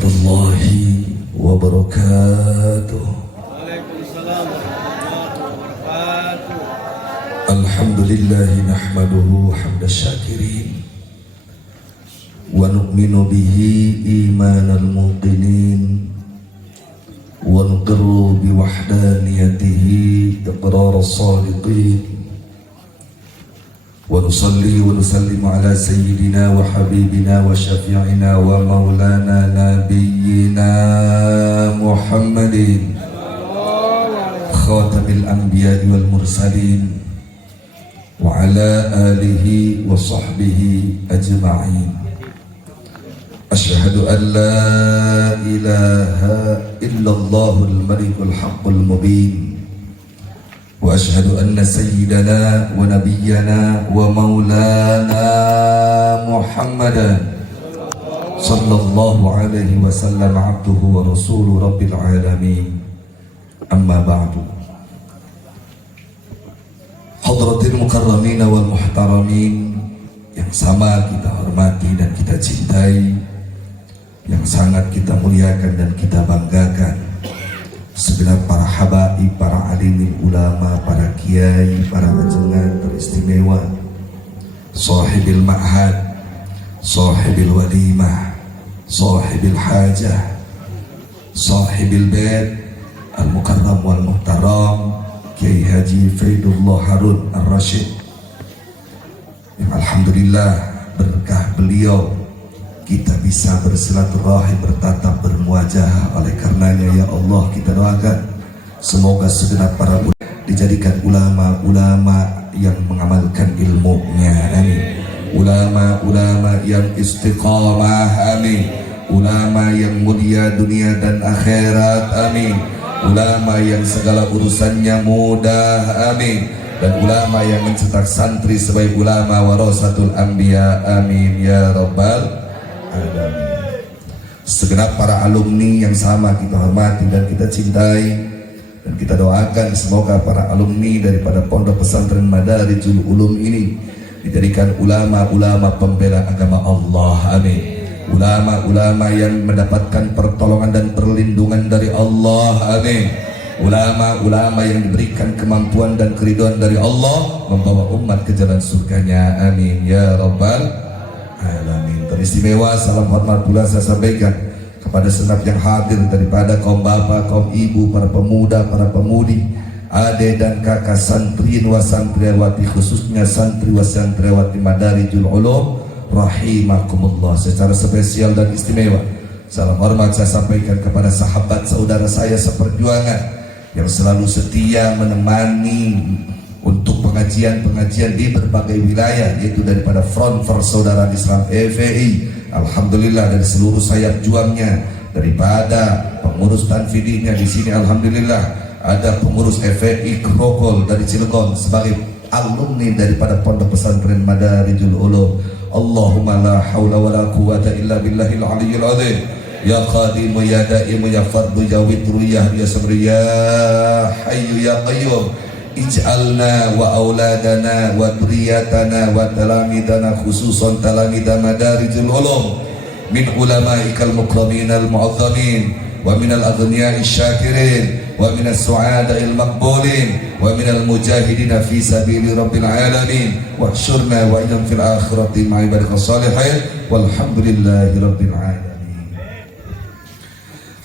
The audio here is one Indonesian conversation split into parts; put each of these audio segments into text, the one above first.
warahmatullahi wabarakatuh. Waalaikumsalam warahmatullahi wabarakatuh. Alhamdulillahi nahmaduhu hamdas syakirin wa nu'minu bihi imanal muqinin wa nuqirru biwahdaniyatihi iqraras sadiqin wa nusalli wa nusallimu ala sayyidina wa habibina wa syafi'ina wa maulana nabiyyina Muhammadin khatamil anbiya'i wal mursalin wa ala alihi wa sahbihi ajma'in. Asyhadu an la ilaha illallahul malikul haqqul mubin wa asyhadu anna sayyidana wa nabiyyana wa maulana Muhammadan sallallahu alaihi wasallam abduhu wa rasuluhu rabbil alamin. Amma ba'du. Hadratil mukarramin wal muhtaramin yang sama kita hormati dan kita cintai, yang sangat kita muliakan dan kita banggakan, segenap para habaib, para alimin ulama, para kiai, para majengan teristimewa, sahibil ma'had, sahibil walimah, sahibil hajah, sahibil bait, al-mukarram wal muhtaram, Kiai Haji Faidullah Harun Ar-Rasyid, yang alhamdulillah berkah beliau kita bisa bersilaturahim, bertatap, bermuajah. Oleh karenanya ya Allah kita doakan semoga segenap para ulama dijadikan ulama-ulama yang mengamalkan ilmunya, amin. Ulama-ulama yang istiqamah, amin. Ulama yang mulia dunia dan akhirat, amin. Ulama yang segala urusannya mudah, amin. Dan ulama yang mencetak santri sebagai ulama warasatul anbiya, amin ya rabbal alamin. Segenap para alumni yang sama kita hormati dan kita cintai, dan kita doakan semoga para alumni daripada Pondok Pesantren Madarijul Ulum ini dijadikan ulama-ulama pembela agama Allah, amin. Ulama-ulama yang mendapatkan pertolongan dan perlindungan dari Allah, amin. Ulama-ulama yang diberikan kemampuan dan keridhaan dari Allah membawa umat ke jalan surganya, amin ya rabbal alamin. Teristimewa salam hormat pula saya sampaikan kepada segenap yang hadir daripada kaum bapak, kaum ibu, para pemuda, para pemudi, adik dan kakak santri wa santriwati, khususnya santri wa santriwati Madarijul Ulum rahimakumullah. Secara spesial dan istimewa salam hormat saya sampaikan kepada sahabat saudara saya seperjuangan yang selalu setia menemani untuk pengajian-pengajian di berbagai wilayah, yaitu daripada Front Persaudaraan Islam FPI, alhamdulillah, dari seluruh sayap juangnya, daripada pengurus tanfidinya di sini, alhamdulillah, ada pengurus FPI Grogol dari Cilegon sebagai alumni daripada Pondok Pesantren Madarijul Ulum. Allahumma la haula wa la quwata illa billahil aliyyil azim. Ya Qadim ya Daim ya Fardu ya Witru ya Sabri ya Hayyu ya Qayyum, ij'alna wa auladana wa duriyatana wa talamidana, khususan talamida Madarijul Ulum, min ulama'ikal mukramin al-mu'azzamin wa min al-aghniya'i syakirin wa min as-su'ada'il maqbulin wa min al-mujahidina fi sabili rabbil alamin, wa hsyurna wa iyyahum fil akhirati ma'a ibadikas salihin walhamdulillahi rabbil alamin.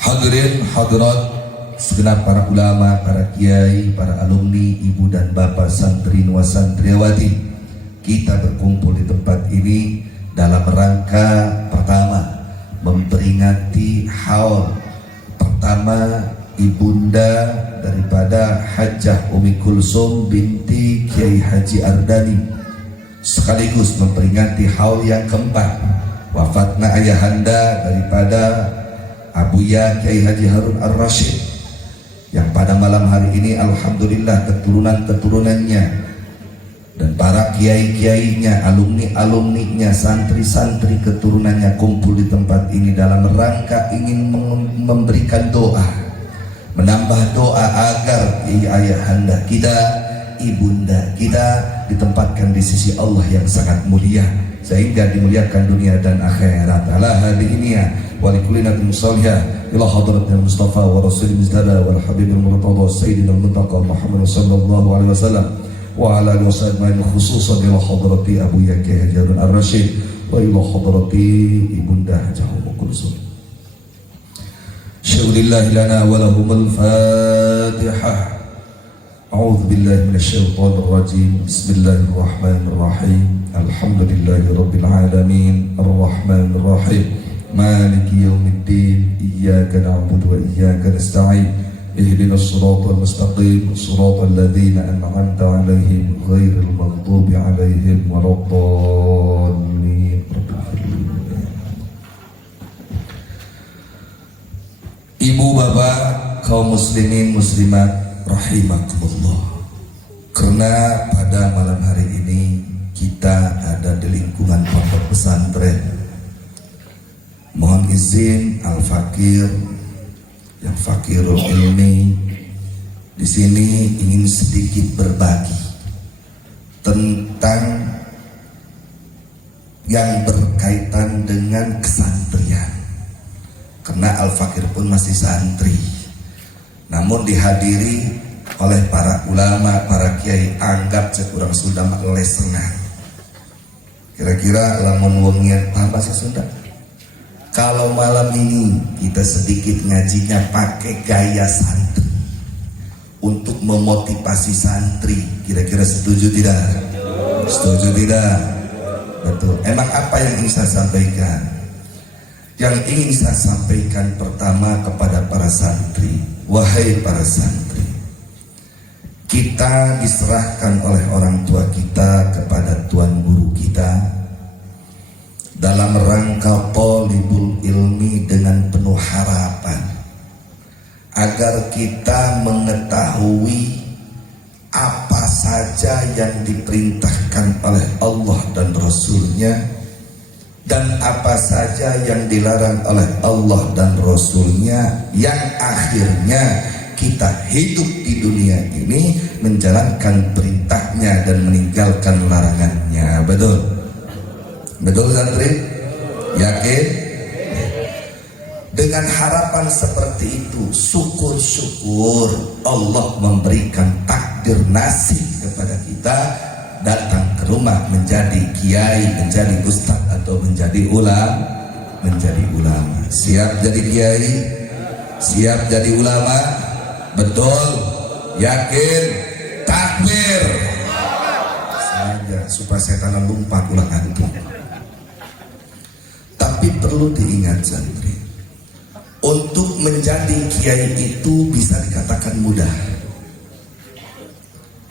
Hadirin hadirat segenap para ulama, para kiai, para alumni, ibu dan bapak santrin wa santriwati, kita berkumpul di tempat ini dalam rangka pertama memperingati haul pertama ibunda daripada Hajjah Umi Kulsum binti Kiai Haji Ardani, sekaligus memperingati haul yang keempat wafatnya ayahanda daripada Abuya Kiai Haji Harun Ar-Rasyid, yang pada malam hari ini alhamdulillah keturunan-keturunannya dan para kiai-kiainya, alumni-alumninya, santri-santri keturunannya kumpul di tempat ini dalam rangka ingin memberikan doa, menambah doa agar ayahanda kita, ibunda kita ditempatkan di sisi Allah yang sangat mulia, sehingga dimuliakan dunia dan akhirat. Ala hadhihi niyah wa likulli nabiyyin salihah ila hadratil Mustafa wa rasulil Mustafa wal habibil murtada sayyidina muntaqa Muhammad sallallahu alaihi wasallam wa ala alihi wasallam, khususan ila hadrati Abu Yaqi Hajarun Ar-Rasyid wa ila hadrati Ibunda Hajah Kulsum. Syaulillahi lana wa lahumul Fatihah. A'udzu billahi minasyaitonir rajim. Bismillahirrahmanirrahim. Alhamdulillahi rabbil alamin. Arrahmanir rahim. Maliki yaumiddin. Iyyaka na'budu wa iyyaka nasta'in. Ihdinas siratal mustaqim. Siratal ladzina an'amta 'alaihim ghairil maghdubi 'alaihim waladdallin. Ibu bapak kaum muslimin muslimat rahimakumullah, karena pada malam hari ini kita ada di lingkungan pondok pesantren, mohon izin al-fakir yang fakirul ilmi di sini ingin sedikit berbagi tentang yang berkaitan dengan kesantrian. Karena Al-Fakir pun masih santri, namun dihadiri oleh para ulama, para kiai, anggap sekurang Sunda lesengan. Kira-kira lamun wongian paham bahasa Sunda. Kalau malam ini kita sedikit ngajinya pakai gaya santri untuk memotivasi santri, kira-kira setuju tidak? Setuju tidak? Betul. Emang apa yang ingin saya sampaikan? Yang ingin saya sampaikan pertama kepada para santri, wahai para santri, kita diserahkan oleh orang tua kita kepada tuan guru kita dalam rangka thalibul ilmi dengan penuh harapan agar kita mengetahui apa saja yang diperintahkan oleh Allah dan Rasulnya, dan apa saja yang dilarang oleh Allah dan Rasulnya, yang akhirnya kita hidup di dunia ini menjalankan perintahnya dan meninggalkan larangannya. Betul? Betul santri? Yakin? Dengan harapan seperti itu, syukur-syukur Allah memberikan takdir nasib kepada kita datang ke rumah menjadi kiai, menjadi ustaz atau menjadi ulama. Siap jadi kiai? Siap jadi ulama? Betul? Yakin? Takbir saja supaya setan lompat ulang antum. Tapi perlu diingat santri, untuk menjadi kiai itu bisa dikatakan mudah.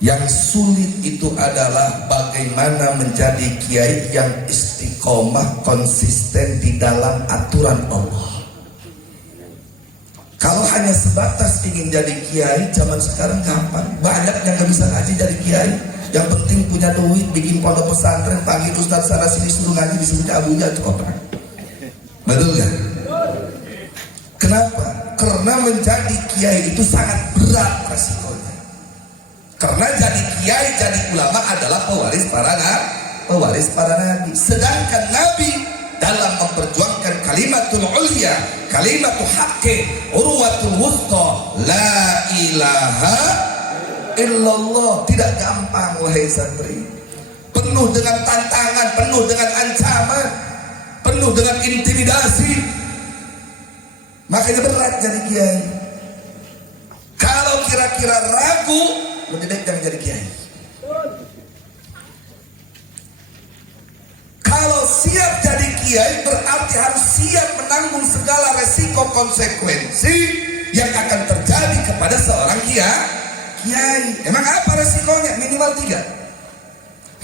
Yang sulit itu adalah bagaimana menjadi kiai yang istiqomah, konsisten di dalam aturan Allah. Kalau hanya sebatas ingin jadi kiai, zaman sekarang gampang. Banyak yang gak bisa ngaji jadi kiai. Yang penting punya duit, bikin pondok pesantren, panggil ustaz sana sini suruh ngaji, disuruh abunya itu orang. Betul gak? Kenapa? Karena menjadi kiai itu sangat berat resikonya. Karena jadi kiai, jadi ulama adalah pewaris para nabi. Sedangkan nabi dalam memperjuangkan kalimatul ulya, kalimatul haqqi, urwatul wusta, la ilaha illallah. Tidak gampang wahai santri. Penuh dengan tantangan, penuh dengan ancaman, penuh dengan intimidasi. Makanya berat jadi kiai. Kalau kira-kira ragu, lebih baik jangan jadi kiai. Kalau siap jadi kiai berarti harus siap menanggung segala resiko konsekuensi yang akan terjadi kepada seorang kiai. Emang apa resikonya? Minimal 3.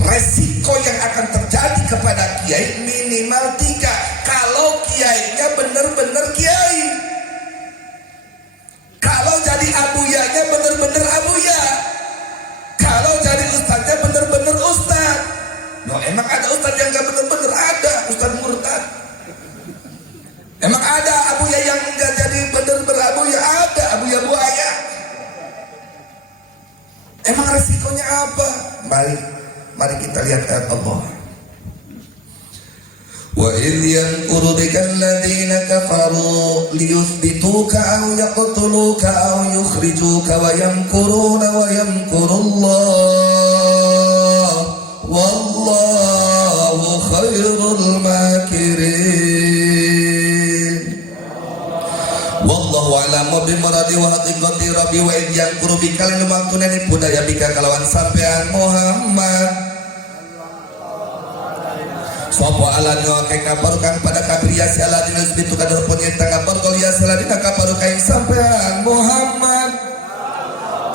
Resiko yang akan terjadi kepada kiai minimal 3. Kalau kiainya benar-benar kiai. Kalau jadi abuyanya benar-benar abuya. Kalau jadi ustadznya benar-benar ustadz. No, emang ada ustadz yang gak benar-benar? Ada ustadz murtad. Emang ada abuya yang gak jadi benar-benar abuya? Ada abuya buaya. Emang resikonya apa? Mari kita lihat ayat Allah. وإذ يمكر بك الذين كفروا ليثبتوك أو يقتلوك أو يخرجوك ويمكرون ويمكر الله والله خير الماكرين Wallahu a'lamu bimuradi wa haqiqati rabbi wa idh yamkuru bika linumaktunani budaya bika kalawan sampean Muhammad Sopo aladno kay kabar kang pada kabir ya saladina bitu kadar punya tangga barkol ya saladina kabar kay sampean Muhammad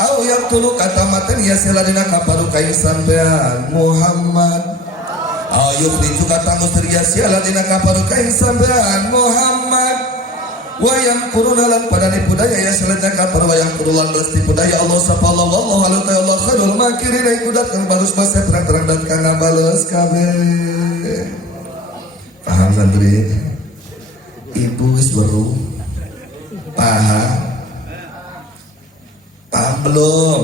au yaqtulu kata matan ya saladina kabar kay sampean Muhammad au yukhriju kata musri ya saladina kabar kay sampean Muhammad wayang kurunalan pada ni budaya ya saladina kabar wayang kurulan belasti budaya Allah sapallahu wallahu alaihi Allah khairul makirin ay kudat kang balus masa terang-terang dan kang bales kabeh. Paham santri? Ibu wis weruh? Paham? Paham belum?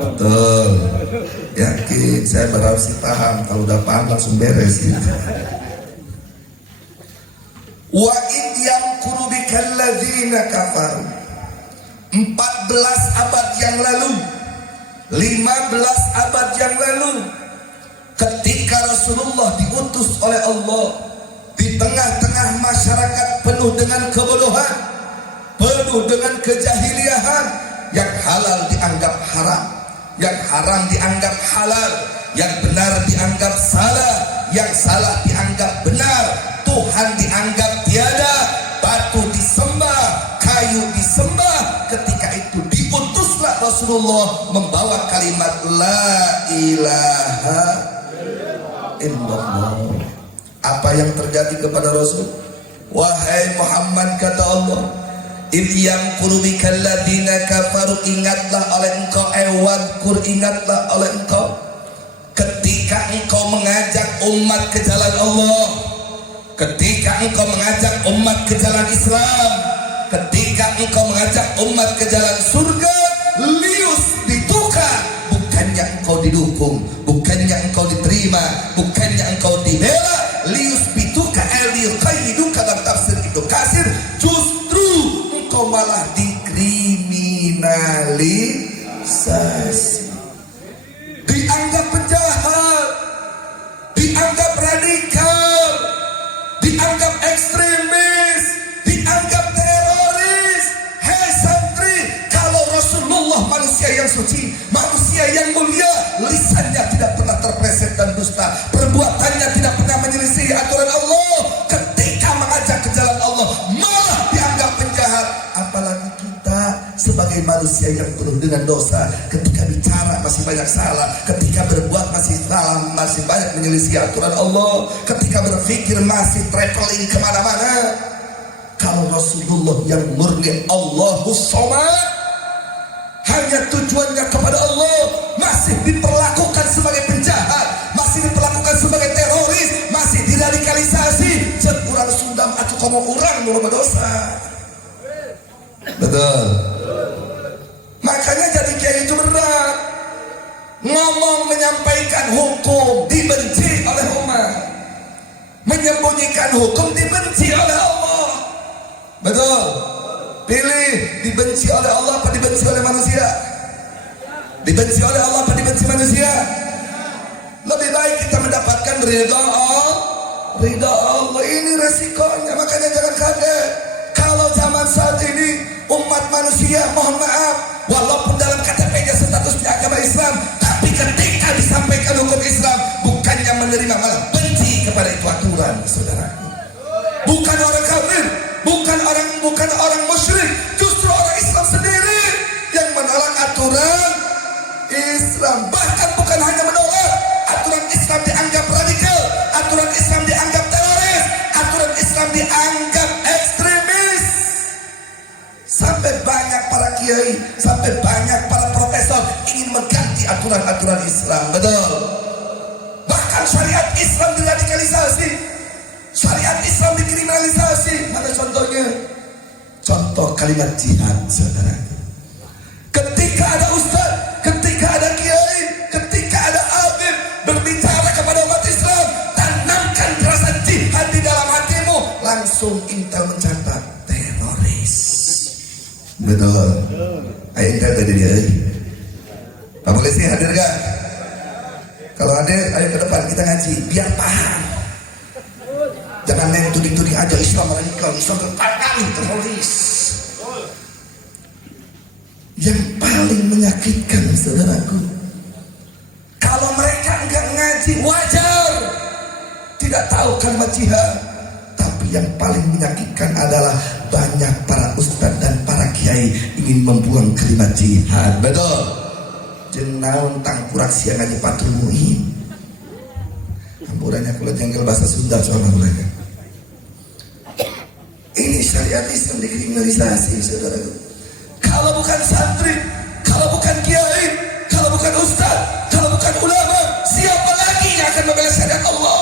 Betul. Yakin? Saya berharap sih paham. Kalau udah paham langsung beres gitu. Wa id yamkuru bikal ladzina kafaru. 14 abad yang lalu, 15 abad yang lalu, ketika Rasulullah diutus oleh Allah di tengah-tengah masyarakat penuh dengan kebodohan, penuh dengan kejahiliahan, yang halal dianggap haram, yang haram dianggap halal, yang benar dianggap salah, yang salah dianggap benar, Tuhan dianggap tiada, batu disembah, kayu disembah. Ketika itu diutuslah Rasulullah membawa kalimat la ilaha illallah. Apa yang terjadi kepada Rasul? Wahai Muhammad, kata Allah, Idyam kurubikal ladina kafaru, ingatlah oleh engkau, wadkur, ingatlah oleh engkau, ketika engkau mengajak umat ke jalan Allah, ketika engkau mengajak umat ke jalan Islam, ketika engkau mengajak umat ke jalan surga, lius dituka, bukannya engkau didukung, bukannya engkau diterima, bukannya engkau dibela, lius bituka liuqayyiduka, dalam tafsir Ibnu Katsir, justru engkau malah dikriminalisasi, dianggap penjahat, dianggap radikal, dianggap ekstremis, dianggap teroris. Hei santri, kalau Rasulullah manusia yang suci, manusia yang mulia, lisannya tidak pernah terpleset dan dusta, perbuatannya tidak pernah menyelisih aturan Allah, ketika mengajak ke jalan Allah malah dianggap penjahat. Apalagi kita sebagai manusia yang penuh dengan dosa, ketika bicara masih banyak salah, ketika berbuat masih salah, masih banyak menyelisih aturan Allah, ketika berpikir masih traveling kemana-mana. Kalau Rasulullah yang murni Allahus Somad, hanya tujuannya kepada Allah, masih diperlakukan sebagai penjahat, masih diperlakukan sebagai teroris, masih diradikalisasi. Cek urang Sundam atau komo urang mau berdosa. Betul. Makanya jadi kiai itu berat. Ngomong, menyampaikan hukum dibenci oleh umat, menyembunyikan hukum dibenci oleh Allah. Betul. Pilih, dibenci oleh Allah apa dibenci oleh manusia? Dibenci oleh Allah apa dibenci manusia? Lebih baik kita mendapatkan ridha Allah. Ridha Allah, ini resikonya. Makanya jangan kaget kalau zaman saat ini umat manusia, mohon maaf, walaupun dalam KTP-nya status di agama Islam, tapi ketika disampaikan hukum Islam, bukannya menerima, malah benci kepada itu aturan, saudara. Bukan orang kafir, bukan orang musyrik, justru orang Islam sendiri yang menolak aturan Islam. Bahkan bukan hanya menolak, aturan Islam dianggap radikal, aturan Islam dianggap teroris, aturan Islam dianggap ekstremis. Sampai banyak para kiai, sampai banyak para profesor ingin mengganti aturan-aturan Islam. Betul. Bahkan syariat Islam diradikalisasi, syariat Islam dikriminalisasi. Mana contohnya? Contoh kalimat jihad, saudara. Ketika ada ustaz, ketika ada kiai, ketika ada alim berbicara kepada umat Islam, tanamkan perasaan jihad langsung Intel mencatat teroris. Betul. Ayo Intel tadi dia. Pak Polisi hadir gak? Kalau hadir, ayo ke depan kita ngaji biar paham. Jangan main tuding-tuding aja Islam radikal, Islam kali teroris. Yang paling menyakitkan saudaraku, kalau mereka enggak ngaji wajar, tidak tahu kalimat jihad. Tapi yang paling menyakitkan adalah banyak para ustadz dan para kiai ingin membuang kalimat jihad. Betul. Jenaun tangkurak siang aja patul muin. Ampurannya kalau jengkel bahasa Sunda soalnya mereka. Ini syariat Islam dikriminalisasi, saudara. Kalau bukan santri, kalau bukan kiai, kalau bukan ustaz, kalau bukan ulama, siapa lagi yang akan membela syariat Allah?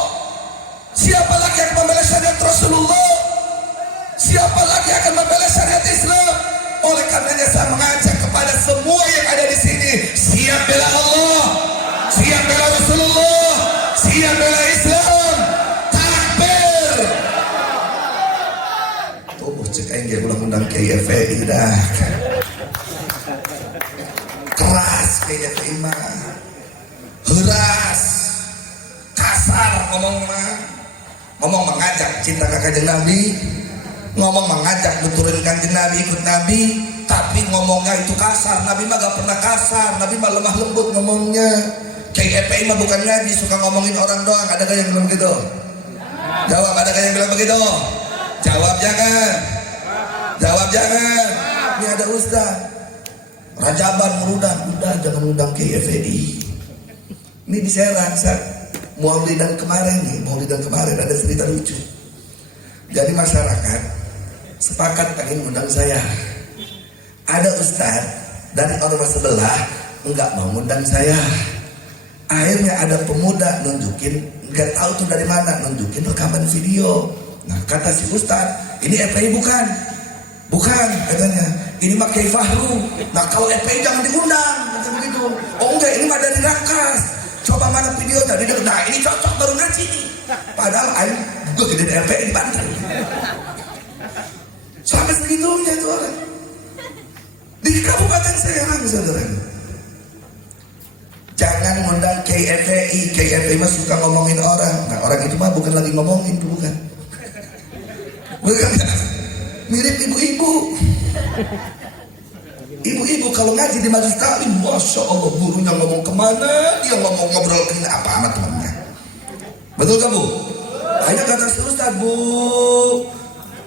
Siapa lagi yang akan membela syariat Rasulullah? Siapa lagi yang akan membela syariat Islam? Oleh karenanya saya mengajak kepada semua yang ada di sini, siap bela Allah, siap bela Rasulullah, siap bela Islam. Takbir. Tuh cek aja undang-undang KFI dah. Keras KFI mah. Heras. Kasar ngomong mengajak cinta kakak Nabi. Ngomong mengajak nuturin kanjeng Nabi, ikut Nabi, tapi ngomongnya itu kasar. Nabi mah gak pernah kasar, Nabi mah lemah lembut ngomongnya. Kayak EPI mah bukan ngaji, suka ngomongin orang doang. Ada gak yang bilang begitu? Jawab, ada gak yang bilang begitu? Jawab jangan. Jawab jangan. Ini ada ustaz Rajaban merudang, udah jangan undang KFI. Ini di Serang, Maulidan kemarin ada cerita lucu. Jadi masyarakat sepakat pengen undang saya. Ada ustaz dari ormas sebelah enggak mau undang saya. Akhirnya ada pemuda nunjukin, enggak tahu tuh dari mana, nunjukin rekaman video. Nah kata si ustaz, ini FPI bukan? Bukan katanya, ini mah Kiai Fahru. Nah kalau FPI jangan diundang, kata begitu. Oh enggak, ini mah dari Rangkas. Coba mana video tadi, nah ini cocok baru ngaji nih. Padahal ayo gue gede FPI di Banten. Sampai segitunya tuh orang di Kabupaten Serang, saudara. Jangan ngundang KFI mah suka ngomongin orang. Nah orang itu mah bukan lagi ngomongin, bukan mirip ibu-ibu. Ibu-ibu kalau ngaji di majelis taklim, masya Allah, gurunya ngomong kemana, dia ngomong ngobrol ke apa sama temannya. Betul kan bu? Hanya kata si Ustaz, bu,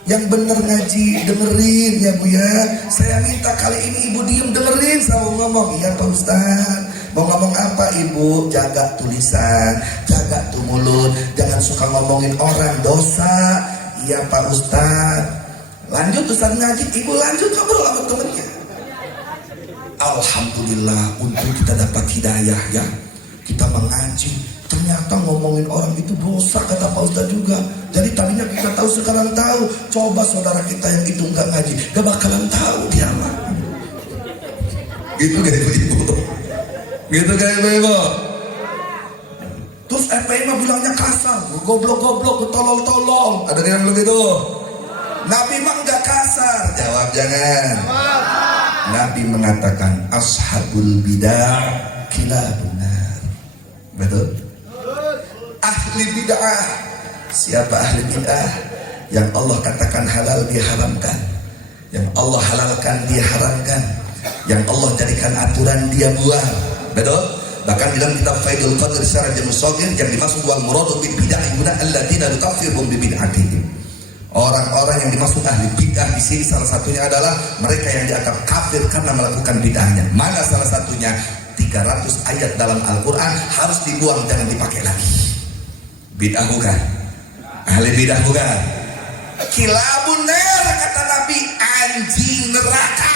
yang bener ngaji dengerin ya bu ya. Saya minta kali ini ibu diem dengerin sama ngomong. Iya Pak Ustaz. Mau ngomong apa ibu? Jaga tulisan, jaga tuh mulut, jangan suka ngomongin orang, dosa. Iya Pak Ustaz. Lanjut Ustaz ngaji, ibu lanjut ngobrol sama temennya. Alhamdulillah untuk kita dapat hidayah ya. Kita mengaji, ternyata ngomongin orang itu dosa kata Pak Ustaz juga. Jadi tadinya kita tahu, sekarang tahu. Coba saudara kita yang itu nggak ngaji, gak bakalan tahu dia mah. Gitu gak ibu-ibu? Gitu gak ibu-ibu? Terus FPI mah bilangnya kasar, goblok-goblok, tolol-tolol. Ada yang bilang gitu? Nabi mah nggak kasar. Jawab jangan. Nabi mengatakan ashabul bidah kilabun nar. Betul? Ahli bid'ah. Siapa ahli bid'ah? Yang Allah katakan halal dia haramkan, yang Allah halalkan dia haramkan, yang Allah jadikan aturan dia buang. Betul? Bahkan dalam kitab Faidul Qadir secara Jamusogir yang dimaksud wal muradu bil bid'ah guna alladziina nukaffiruhum bi bid'atihim. Orang-orang yang dimaksud ahli bid'ah di sini salah satunya adalah mereka yang dianggap kafir karena melakukan bid'ahnya. Mana salah satunya? 300 ayat dalam Al-Quran harus dibuang, jangan dipakai lagi. Bid'ah bukan? Ahli bid'ah bukan? Kilabun nar kata Nabi, anjing neraka.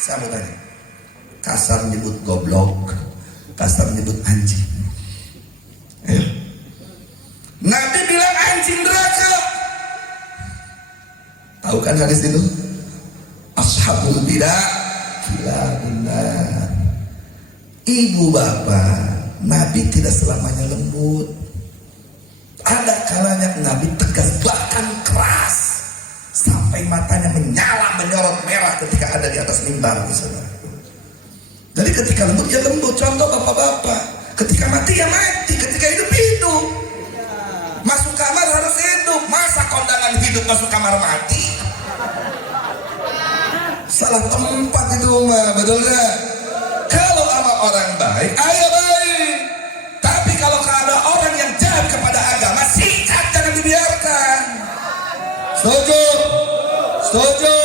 Saya mau tanya, kasar nyebut goblok, kasar nyebut anjing. Nabi bilang anjing neraka. Tahu kan hadis itu? Ashabul bidah kilabun nar. Ibu bapak, Nabi tidak selamanya lembut. Ada kalanya Nabi tegas bahkan keras sampai matanya menyala menyorot merah ketika ada di atas mimbar, saudara. Jadi ketika lembut ya lembut. Contoh bapak-bapak, ketika mati ya mati, ketika hidup hidup. Masuk kamar harus hidup. Masa kondangan hidup masuk kamar mati? Salah tempat itu mah, betul gak? Kalau sama orang baik, ayo baik. Tapi kalau ada orang yang jahat kepada agama, sikat, jangan dibiarkan. Setuju? Setuju?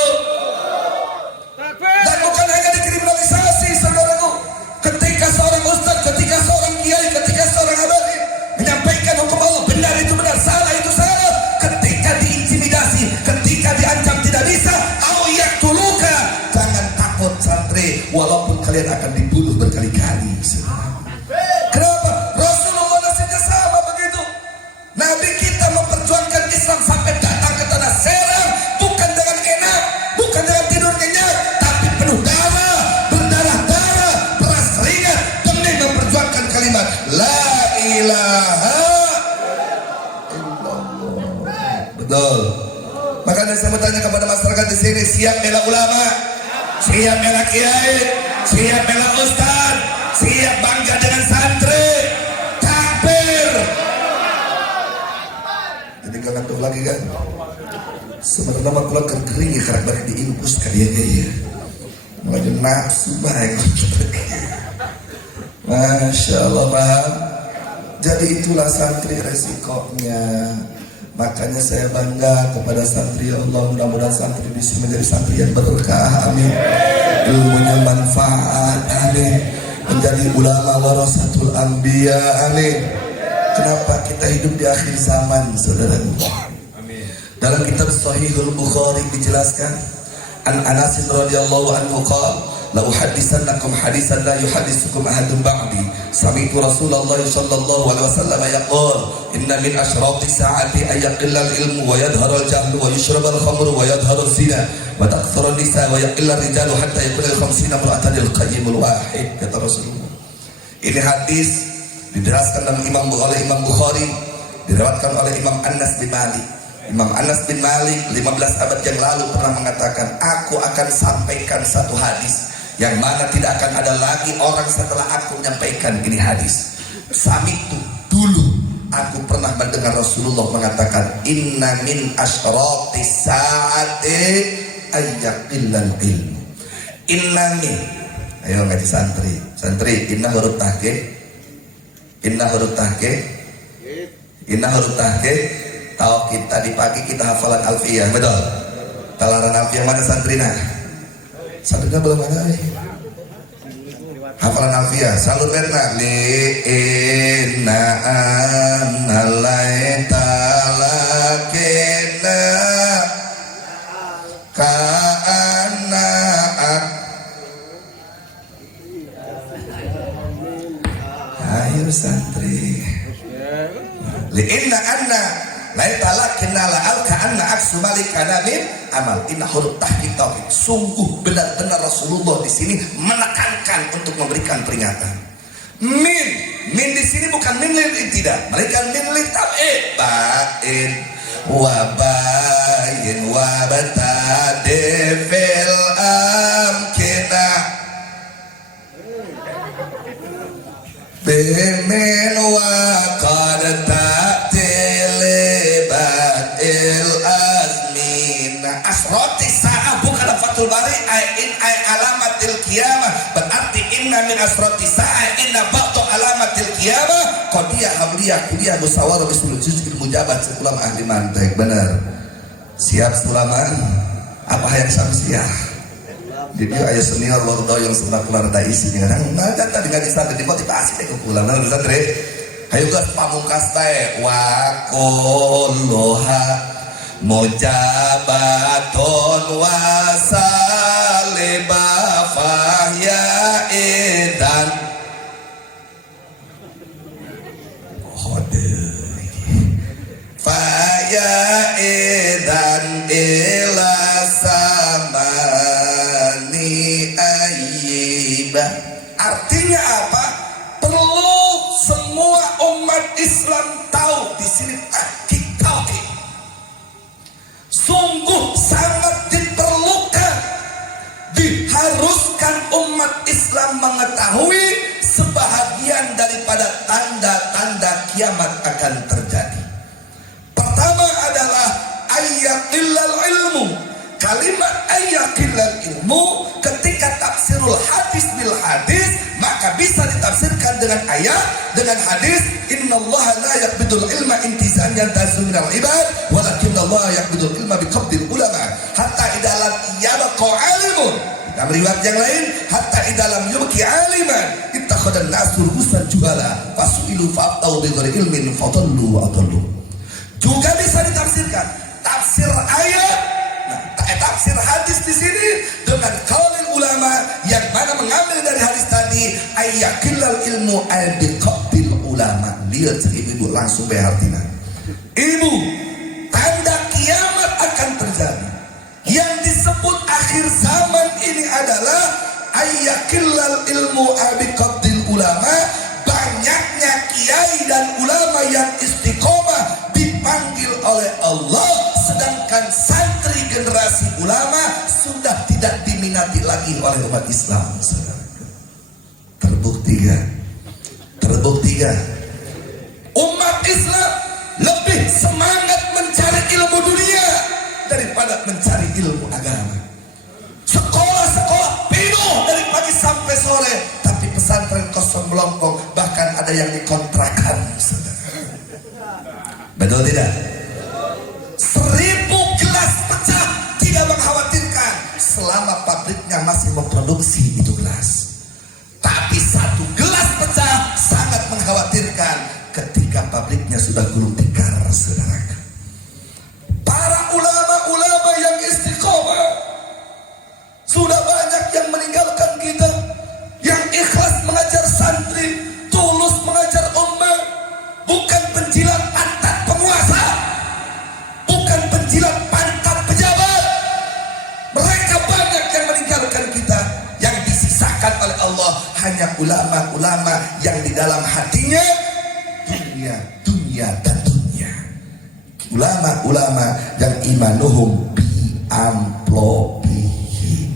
Dan bukan hanya dikriminalisasi, saudaraku. Ketika seorang ustaz, ketika seorang kiai, ketika seorang abadi menyampaikan hukum Allah, benar itu benar, salah itu salah. Ketika diintimidasi, ketika diancam tidak bisa, tuluka, jangan takut santri, walaupun kalian akan dibunuh berkali-kali. Kenapa? Rasulullah nasibnya sama begitu. Nabi kita memperjuangkan Islam sampai datang ke tanah Serang, bukan dengan enak, bukan dengan tidur nyenyak, tapi penuh darah, berdarah-darah, peras keringat demi memperjuangkan kalimat La ilaha illallah. Betul. Makanya saya bertanya kepada masyarakat di sini, siap bela ulama, siap bela kiai, siap bela ustaz, siap bangga dengan santri, takbir. Jadi gak ngantuk lagi kan? Sebenarnya mah kalau kering ya karena balik diimpus kalian ya. Mulai nafsu baik. Masya Allah, paham? Jadi itulah santri resikonya. Makanya saya bangga kepada santri, ya Allah, mudah-mudahan santri di sini menjadi santri yang berkah, amin. Ilmunya manfaat, amin. Menjadi ulama warasatul anbiya, amin. Kenapa kita hidup di akhir zaman, saudara? Amin. Dalam kitab Sahihul Bukhari dijelaskan, An Anas radhiyallahu anhu qala, la uhadditsannakum hadisan la yuhadditsukum ahadun ba'di. Sami'tu Rasulullah sallallahu alaihi wasallam yaqul, inna min asyrati sa'ati ay yaqilla al-ilmu wa yadhhara al-jahlu wa yushraba al-khamru wa yadhhara az-zina wa takthura an-nisa wa yaqilla ar-rijalu hatta yakuna al-khamsina imra'atan al-qayyim al-wahid, kata Rasulullah. Ini hadis dijelaskan oleh Imam Bukhari, diriwayatkan oleh Imam Anas bin Malik. Imam Anas bin Malik 15 abad yang lalu pernah mengatakan, aku akan sampaikan satu hadis yang mana tidak akan ada lagi orang setelah aku menyampaikan ini hadis. Sami'tu, dulu aku pernah mendengar Rasulullah mengatakan, inna min asyrati sa'ati ayyaqillal ilmu. Inna min, ayo ngaji santri, santri, inna huruf tahqiq, inna huruf tahqiq, inna huruf tahqiq. Tahu kita di pagi kita hafalan alfiyah, betul? Talaran alfiyah mana santrina? Santrina belum ada nih. Hafalan alfiyah, salur berna li inna annalaita lakina ka'anna. Ayo santri. Li inna anna laitala kinala alka anna aksu malikana min amal. Inna huruf tahqiq tauhid. Sungguh benar-benar Rasulullah di sini menekankan untuk memberikan peringatan. Min di sini bukan min lil ibtida, melainkan min lil tab'id. Ba'in wa bayin wa batadi fil amkina bimin wa qad asroti sa'ah bukan Fathul Bari ay alamatil qiyamah, berarti inna min asroti sa'ah inna ba'du alamatil qiyamah qadiyah hamliyah kuliah musyawarah bisul juz'il mujabat ulama ahli mantek. Benar, siap ulama apa yang samsiah di dia ayah senior wardo yang sebelah keluar da isinya nah tadi ngaji santri dimotivasi deh kumpulan nah santri ayo guys pamungkas teh wa kulluha mujabatun wasaliba fahya idan fahya idan ila samani ayyibah. Artinya apa? Perlu semua umat Islam tahu di sini kiamat akan terjadi. Pertama adalah ayyaqillal ilmu. Kalimat ayyaqillal ilmu ketika tafsirul hadis bil hadis maka bisa ditafsirkan dengan ayat, dengan hadis. Innallaha la yaqbidul ilma intizan yantazu minal ibad walakinallaha yaqbidul ilma biqabdil ulama hatta idalam yabqa alimun. Dalam riwayat yang lain, hatta idalam yubki aliman ittakhadhan nasu ru'usan juhala fasu'ilu fa'tau bighairi ilmin fadallu wa adallu. Juga bisa ditafsirkan tafsir ayat, tafsir hadis di sini dengan qaulul ulama yang mana mengambil dari hadis tadi ayyaqillal ilmu al biqabdil ulama. Lihat ibu langsung berartinya. Ibu, tanda kiamat akan terjadi. Yang disebut akhir zaman ini adalah ayyaqillal ilmu al biqabdil ulama. Banyaknya kiai dan ulama yang istiqomah dipanggil oleh Allah, sedangkan santri generasi ulama sudah tidak diminati lagi oleh umat Islam. Terbukti kan? Umat Islam lebih semangat mencari ilmu dunia daripada mencari ilmu agama. Sekolah-sekolah penuh dari pagi sampai sore, tapi pesantren kosong melompong, bahkan ada yang dikontrakan. Betul tidak? 1000 gelas pecah tidak mengkhawatirkan selama pabriknya masih memproduksi itu gelas. Tapi 1 gelas pecah sangat mengkhawatirkan ketika pabriknya sudah gulung tikar, saudara. Para ulama-ulama yang istiqomah sudah banyak yang meninggalkan kita, yang ikhlas mengajar santri, tulus mengajar ummah, bukan penjilat pantat penguasa, bukan penjilat pantat pejabat. Mereka banyak yang meninggalkan kita. Yang disisakan oleh Allah hanya ulama-ulama yang di dalam hatinya dunia dan dunia. Ulama-ulama yang imanuhum bi amplobihi.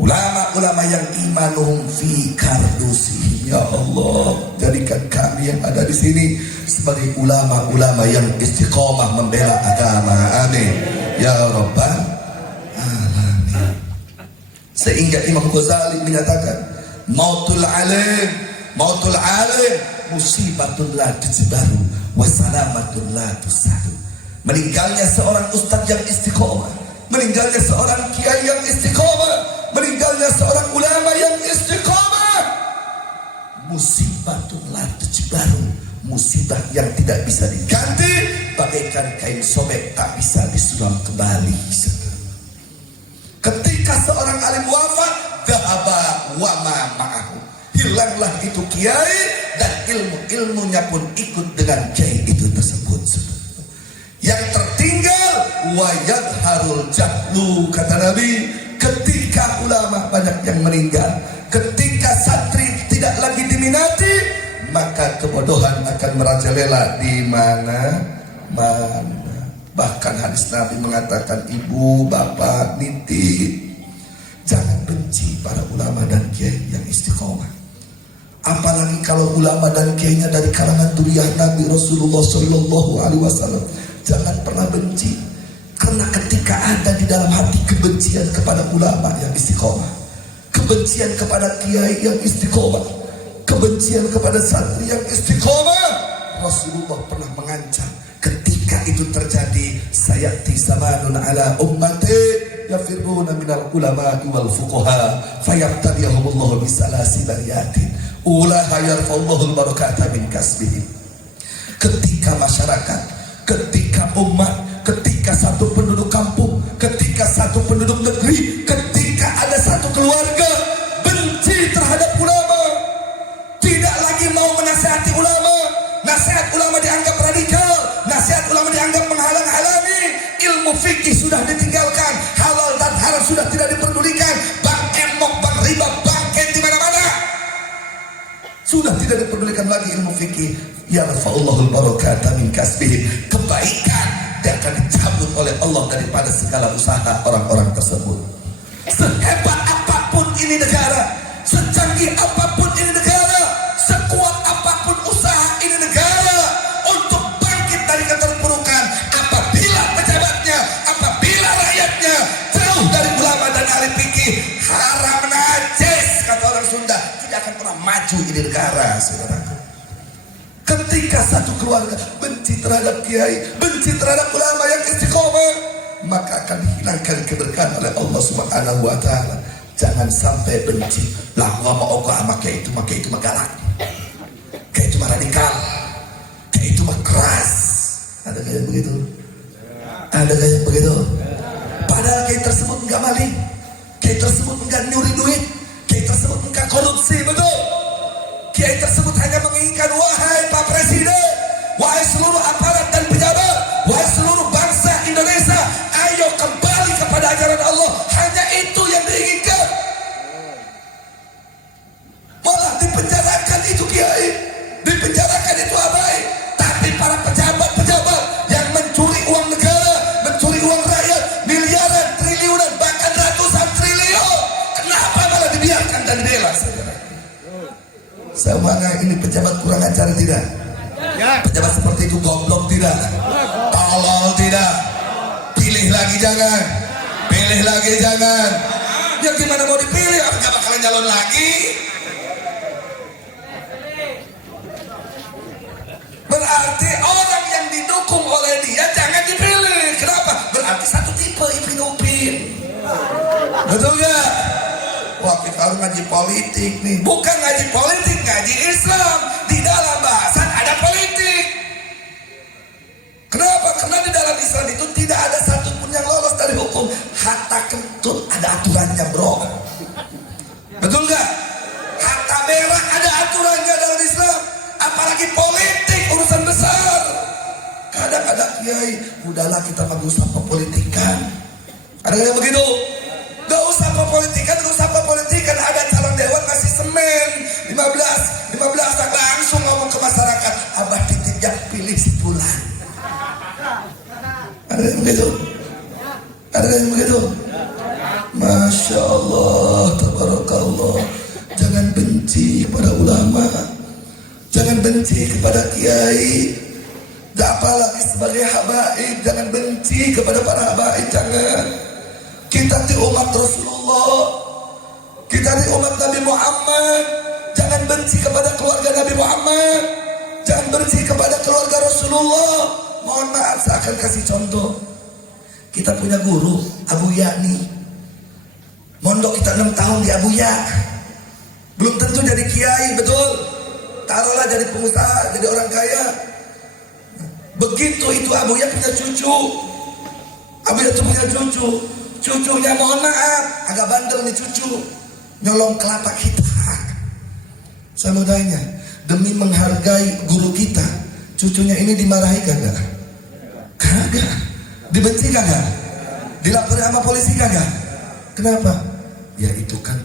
Ulama-ulama yang imanuhum fi kardusi. Ya Allah, jadikan kami yang ada di sini sebagai ulama-ulama yang istiqomah membela agama. Amin ya rabbal alamin. Sehingga Imam Ghazali menyatakan mautul alim musibatun la tujbaru wa salamatun la tusadu. Meninggalnya seorang ustadz yang istiqomah, meninggalnya seorang kiai yang istiqomah, meninggalnya seorang ulama yang istiqomah, musibatun la tujbaru, musibah yang tidak bisa diganti, bagaikan kain sobek tak bisa disulam kembali. Ketika seorang alim wafat, dhahaba wa ma ma'ahu, hilanglah itu kiai dan ilmunya pun ikut dengan kiai itu tersebut. Yang tertinggal wa yadharul jahlu, kata Nabi. Ketika ulama banyak yang meninggal, ketika santri tidak lagi diminati, maka kebodohan akan merajalela di mana-mana. Bahkan hadis Nabi mengatakan, ibu, bapak, nitip, jangan benci para ulama dan kiai yang istiqomah. Apalagi kalau ulama dan kiainya dari kalangan duriyah Nabi Rasulullah Sallallahu Alaihi Wasallam, jangan pernah benci. Karena ketika ada di dalam hati kebencian kepada ulama yang istiqomah, kebencian kepada kiai yang istiqomah, kebencian kepada santri yang istiqomah, Rasulullah pernah mengancam, ketika itu terjadi, sayati zamanun ala ummati yafirruna minal ulama'i wal fuqaha fayabtaliyahumullahu bisalasi bariyatin ulaha yarfa'ullahul barakata min kasbihim. Ketika masyarakat, ketika umat, ketika satu penduduk kampung, ketika satu penduduk negeri, ketika ada satu keluarga benci terhadap ulama, tidak lagi mau menasihati ulama, nasihat ulama dianggap radikal, nasihat ulama dianggap menghalang-halangi, ilmu fikih sudah ditinggalkan, halal dan haram sudah tidak diperdulikan, bang emok, bang riba, bangken di mana-mana, sudah tidak diperdulikan lagi ilmu fikih. Ya rafa'ullahul barakata min kasbihim, kebaikan dia akan dicabut oleh Allah daripada segala usaha orang-orang tersebut. Sehebat apapun ini negara, secanggih apapun ini negara, sekuat apapun usaha ini negara, maju ini negara, saudaraku. Ketika satu keluarga benci terhadap kiai, benci terhadap ulama yang istiqomah, maka akan dihilangkan keberkahan oleh Allah Subhanahu wa taala. Jangan sampai benci. Lah gua mau ogah sama kiai itu mah galak. Kiai itu mah radikal. Kiai itu mah keras. Ada kayak begitu? Ada kayak begitu? Padahal kiai tersebut enggak maling. Kiai tersebut enggak nyuri duit. Kiai tersebut enggak korupsi, betul? Kiai tersebut hanya menginginkan, wahai Pak Presiden, wahai seluruh aparat dan pejabat, wahai seluruh bangsa Indonesia, ayo kembali kepada ajaran Allah. Hanya itu yang diinginkan. Malah dipenjarakan itu kiai, dipenjarakan itu abai. Tapi para pejabat-pejabat yang mencuri uang negara, mencuri uang rakyat, miliaran, triliunan, bahkan ratusan triliun, kenapa malah dibiarkan dan dibela, saudara? Semuanya ini pejabat kurang ajar tidak? Ya. Pejabat seperti itu goblok tidak? Tolol tidak? Pilih lagi jangan. Pilih lagi jangan. Ya gimana mau dipilih? Apa gak bakalan nyalon lagi? Berarti orang yang didukung oleh dia jangan dipilih. Kenapa? Berarti satu tipe Ipin Upin. Betul gak? Wah, kita harus ngaji politik nih. Bukan ngaji politik, ngaji Islam. Di dalam bahasan ada politik. Kenapa? Karena di dalam Islam itu tidak ada satupun yang lolos dari hukum. Harta kentut ada aturannya, bro. Betul gak? Harta berak ada aturannya dalam Islam. Apalagi politik, urusan besar. Kadang-kadang kiai, udahlah kita gak usah pepolitikan. Ada yang begitu? Gak usah pepolitikan, gak usah pepolitikan. Ada calon dewan masih semen 15 langsung ngomong ke masyarakat, abah titipnya pilih si Fulan. Ada yang begitu? Ada yang begitu? Masya Allah, tabarakallah. Jangan benci kepada ulama, jangan benci kepada kiai, apalagi sebagai habaib. Jangan benci kepada para habaib, jangan. Kita di umat Rasulullah, kita di umat Nabi Muhammad. Jangan benci kepada keluarga Nabi Muhammad, jangan benci kepada keluarga Rasulullah. Mohon maaf, saya akan kasih contoh. Kita punya guru Abu Ya nih, mondok kita 6 tahun di Abu Ya. Belum tentu jadi kiai, betul? Taruhlah jadi pengusaha, jadi orang kaya. Begitu itu Abu Ya punya cucu. Abu Ya itu punya cucu. Cucunya mohon maaf, agak bandel nih cucu, nyolong kelapa kita. Saya mau tanya, demi menghargai guru kita, cucunya ini dimarahi kagak? Kagak. Dibenci kagak? Dilaporin sama polisi kagak? Kenapa? Ya itu kan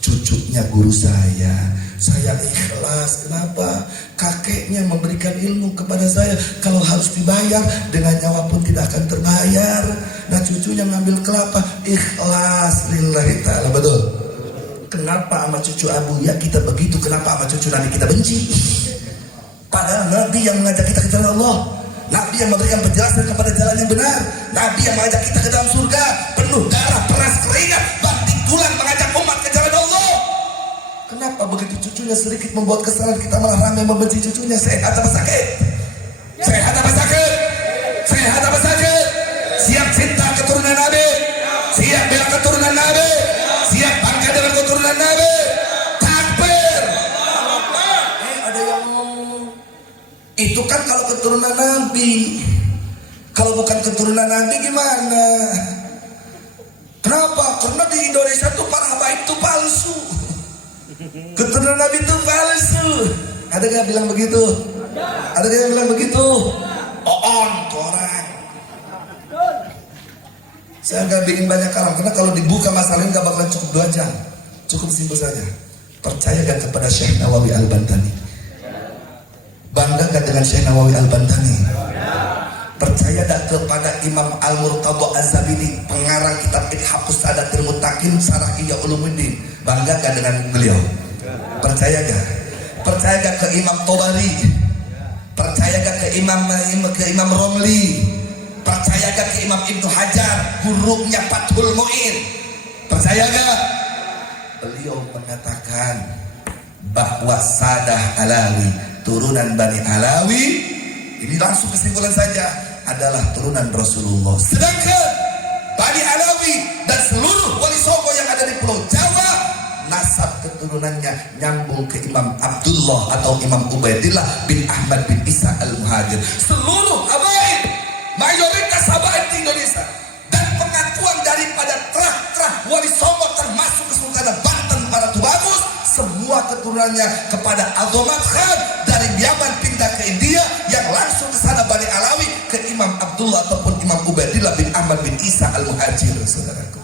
cucunya guru saya. Saya ikhlas. Kenapa? Kakeknya memberikan ilmu kepada saya. Kalau harus dibayar, dengan nyawa pun tidak akan terbayar. Nah cucunya ngambil kelapa, ikhlas lillahi ta'ala, betul? Kenapa sama cucu Abu Ya kita begitu? Kenapa sama cucu Nabi kita benci? Padahal Nabi yang mengajak kita ke jalan Allah, Nabi yang memberikan penjelasan kepada jalan yang benar, Nabi yang mengajak kita ke dalam surga penuh darah, peras, keringat, banting tulang, mengajak umat ke jalan Allah. Kenapa begitu cucunya sedikit membuat kesalahan, kita malah ramai membenci cucunya? Sehat apa sakit? Sehat apa sakit? Sehat apa sakit? Siap cinta keturunan Nabi, siap bela keturunan Nabi, siap bangga dengan keturunan Nabi. Takbir. Ada yang ngomong, itu kan kalau keturunan Nabi. Kalau bukan keturunan Nabi gimana? Kenapa? Karena di Indonesia tuh para habaib itu palsu. Keturunan Nabi itu palsu. Ada gak bilang begitu? Ada gak yang bilang begitu? Oon tuh orang. Saya gak bikin banyak kalam, karena kalau dibuka masalah ini gak bakalan cukup 2 jam. Cukup simpel saja. Percaya gak kepada Syekh Nawawi Al-Bantani? Bangga gak dengan Syekh Nawawi Al-Bantani? Percaya gak kepada Imam Al-Murtadha Az-Zabidi, pengarang kitab Ithaqus Sadatil Muttaqin Syarah Ihya Ulumuddin? Bangga gak dengan beliau? Percaya gak? Percaya gak ke Imam Tobari? Percaya gak ke Imam Romli? Percaya gak ke Imam Ibnu Hajar, gurunya Fathul Mu'in? Percaya gak? Beliau mengatakan, bahwa Sadah Alawi, turunan Bani Alawi, ini langsung kesimpulan saja, adalah turunan Rasulullah. Sedangkan Bani Alawi dan seluruh wali songo yang ada di Pulau Jawa, nasab keturunannya nyambung ke Imam Abdullah atau Imam Ubaidillah bin Ahmad bin Isa al-Muhajir. Seluruh habaib, mayoritas habaib di Indonesia, dan pengakuan daripada terah-terah wali songo termasuk Kesultanan Banten para Tubagus, semua keturunannya kepada Azomat Khan dari Yaman pindah ke India, yang langsung ke sana Bani Alawi ke Imam Abdullah ataupun Imam Ubaidillah bin Ahmad bin Isa al-Muhajir. Saudaraku,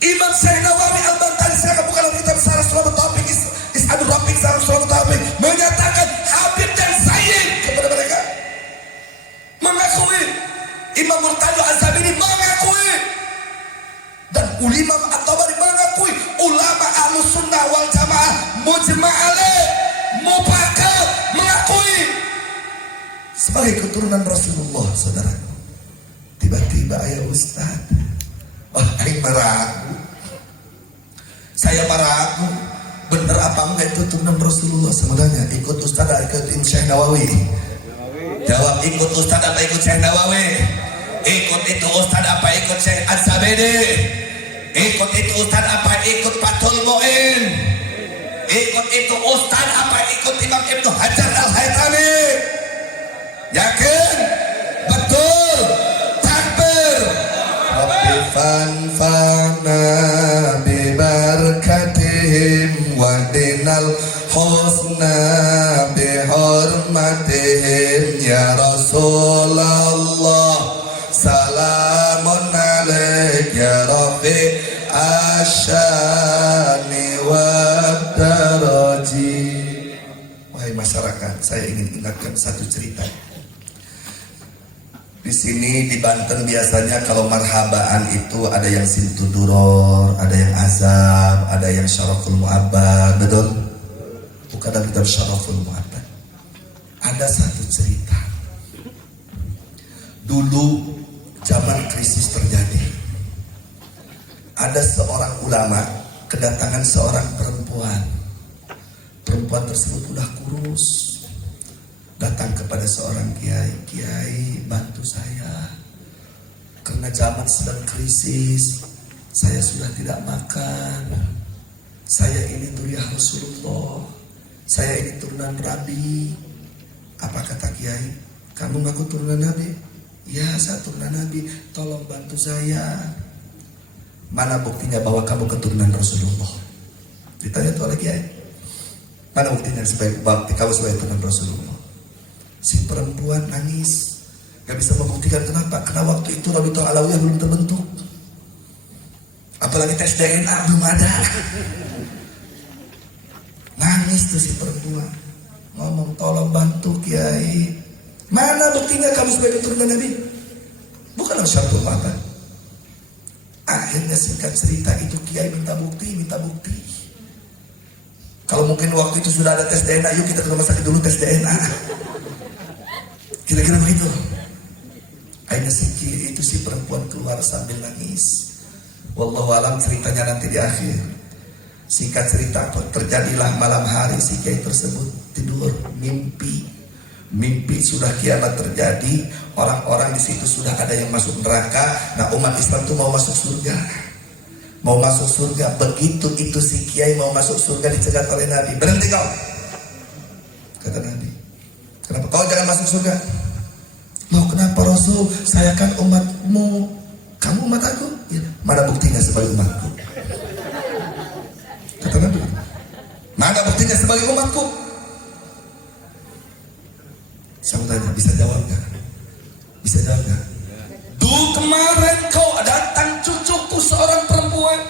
Imam Syekh Nawawi Al-Bantani, saya akan buka dalam kitab Sarah Sulamat Taufik Is'adul Rafiq Sarah Sulamat Taufik, menyatakan Habib dan Sayyid kepada mereka, mengakui Imam Murtado Az-Zabini, mengakui, dan Imam At-Tabari mengakui, ulama Ahlus Sunnah wal Jamaah mujma'ale mufakat mengakui sebagai keturunan Rasulullah. Saudaraku, tiba-tiba ayah Ustaz, saya meragu, saya meragu bener apa enggak itu turunan Rasulullah. Sebenarnya ikut Ustaz atau ikut Syekh Nawawi? Jawab, ikut Ustaz apa ikut Syekh Nawawi? Ikut itu Ustaz apa ikut Syekh Az-Zabidi? Ikut itu Ustaz apa ikut Fathul Mu'in? Ikut itu Ustaz apa ikut Imam Ibnu Hajar Al-Haytami? Yakin? Betul? Takbir. Rabbi fanfa'na bibarakatihim wa dinal husna bihormatihim ya Rasulullah, salamun alaik ya Rabbi asyani wa daraji. Wahai masyarakat, saya ingin ingatkan satu cerita. Di sini di Banten biasanya kalau marhabaan itu ada yang sintuduror, ada yang azab, ada yang syaraful mu'abbad, betul? Bukan dalam kitab syaraful mu'abbad. Ada satu cerita. Dulu zaman krisis terjadi, ada seorang ulama kedatangan seorang perempuan. Perempuan tersebut udah kurus, datang kepada seorang kiai, "Kiai, bantu saya, karena zaman sedang krisis, saya sudah tidak makan. Saya ini zuriyah Rasulullah, saya ini turunan Nabi." Apa kata kiai? "Kamu ngaku turunan Nabi?" "Ya, saya turunan Nabi, tolong bantu saya." "Mana buktinya bahwa kamu keturunan Rasulullah?" Ditanya tuh oleh kiai, "Mana buktinya supaya bukti kamu sebagai turunan Rasulullah?" Si perempuan nangis, gak bisa membuktikan. Kenapa? Karena waktu itu Rabitul Alawiyah belum terbentuk, apalagi tes DNA belum ada. Nangis tuh si perempuan, ngomong, "Tolong bantu kiai, mana buktinya kamu sebagai keturunan Nabi?" Bukan syaratul apa. Akhirnya singkat cerita itu kiai minta bukti. Kalau mungkin waktu itu sudah ada tes DNA, yuk kita ke rumah sakit dulu tes DNA. Kira-kira begitu. Akhirnya si perempuan keluar sambil nangis. Wallahu alam, ceritanya nanti di akhir. Singkat cerita, terjadilah malam hari si kiai tersebut tidur, mimpi sudah kiamat terjadi, orang-orang di situ sudah ada yang masuk neraka. Nah, umat Islam tuh mau masuk surga. Begitu itu si kiai mau masuk surga dicegat oleh Nabi. "Berhenti kau," kata Nabi. "Kenapa? Kau jangan masuk surga." "Loh, kenapa Rasul? Saya kan umatmu." "Kamu umat aku?" "Ya." "Mana buktinya sebagai umatku?" Kata Nabi. "Mana buktinya sebagai umatku?" Saya tanya, bisa jawab gak? Bisa jawab gak? "Dulu kemarin kau datang cucuku seorang perempuan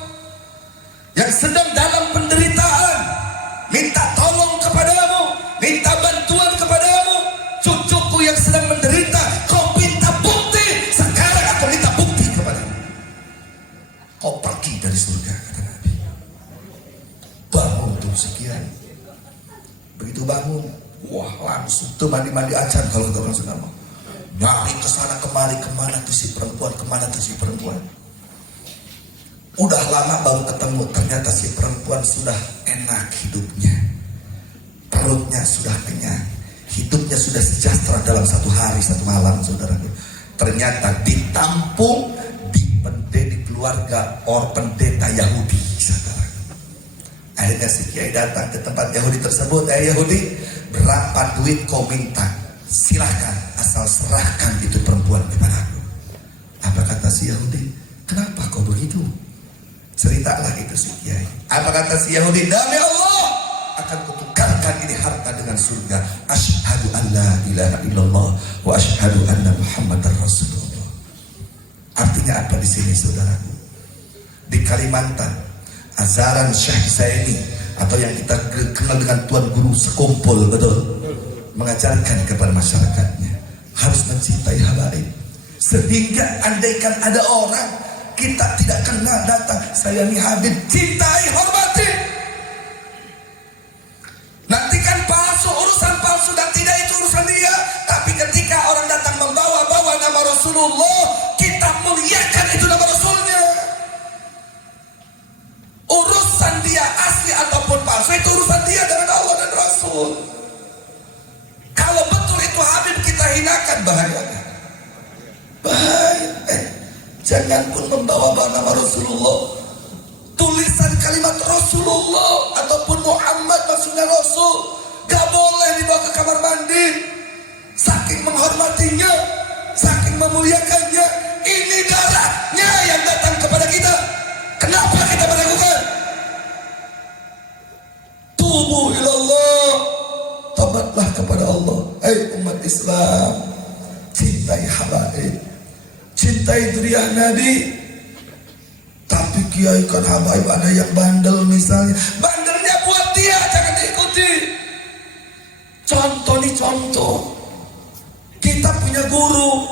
yang sedang dalam penderitaan, minta tolong kepadamu, minta bantuan kepadamu. Cucuku yang sedang menderita, kau minta bukti. Sekarang aku minta bukti kepadamu. Kau pergi dari surga," kata Nabi. Bangun tuh sekian. Begitu bangun, wah langsung tuh mandi acan kalau kata orang Sunda. Nyari kesana kemari, kemana tuh si perempuan. Udah lama baru ketemu, ternyata si perempuan sudah enak hidupnya, perutnya sudah kenyang, hidupnya sudah sejahtera dalam satu hari satu malam, saudaraku. Ternyata ditampung di keluarga pendeta Yahudi, saudaraku. Akhirnya si kiai datang ke tempat Yahudi tersebut. Yahudi, berapa duit kau minta? Silahkan, asal serahkan itu perempuan kepadaku. Apa kata si Yahudi? Kenapa kau begitu? Ceritalah itu si kiai. Apa kata si Yahudi? Demi Allah, akan kutukarkan ini harta dengan surga. Asyhadu an la ilaha illallah wa asyhadu anna Muhammadar Rasulullah. Artinya apa di sini, saudaraku? Di Kalimantan, ajaran Syekh Zaini atau yang kita kenal dengan Tuan Guru Sekumpul, betul, mengajarkan kepada masyarakatnya harus mencintai habaib. Sehingga andaikan ada orang kita tidak kenal datang, saya nih Habib, cintai, hormati. Nanti kan palsu, urusan palsu dan tidak itu urusan dia. Tapi ketika orang datang membawa-bawa nama Rasulullah, kita muliakan itu nama Rasulnya. Urusan dia asli ataupun palsu itu urusan dia dengan Allah dan Rasul. Kalau betul itu Habib kita hinakan, bahayanya. Bahaya. Jangan pun membawa nama Rasulullah, tulisan kalimat Rasulullah ataupun Muhammad maksudnya Rasul, gak boleh dibawa ke kamar mandi. Saking menghormatinya, saking memuliakannya, ini darahnya yang datang kepada kita. Kenapa kita melakukan? Tubu ilallah, tobatlah kepada Allah. Umat Islam, cintai habaib, cintai dzurriyyah Nabi. Tapi kiai kan habaib ada yang bandel misalnya. Bandelnya buat dia, jangan diikuti. Contoh nih, contoh. Kita punya guru.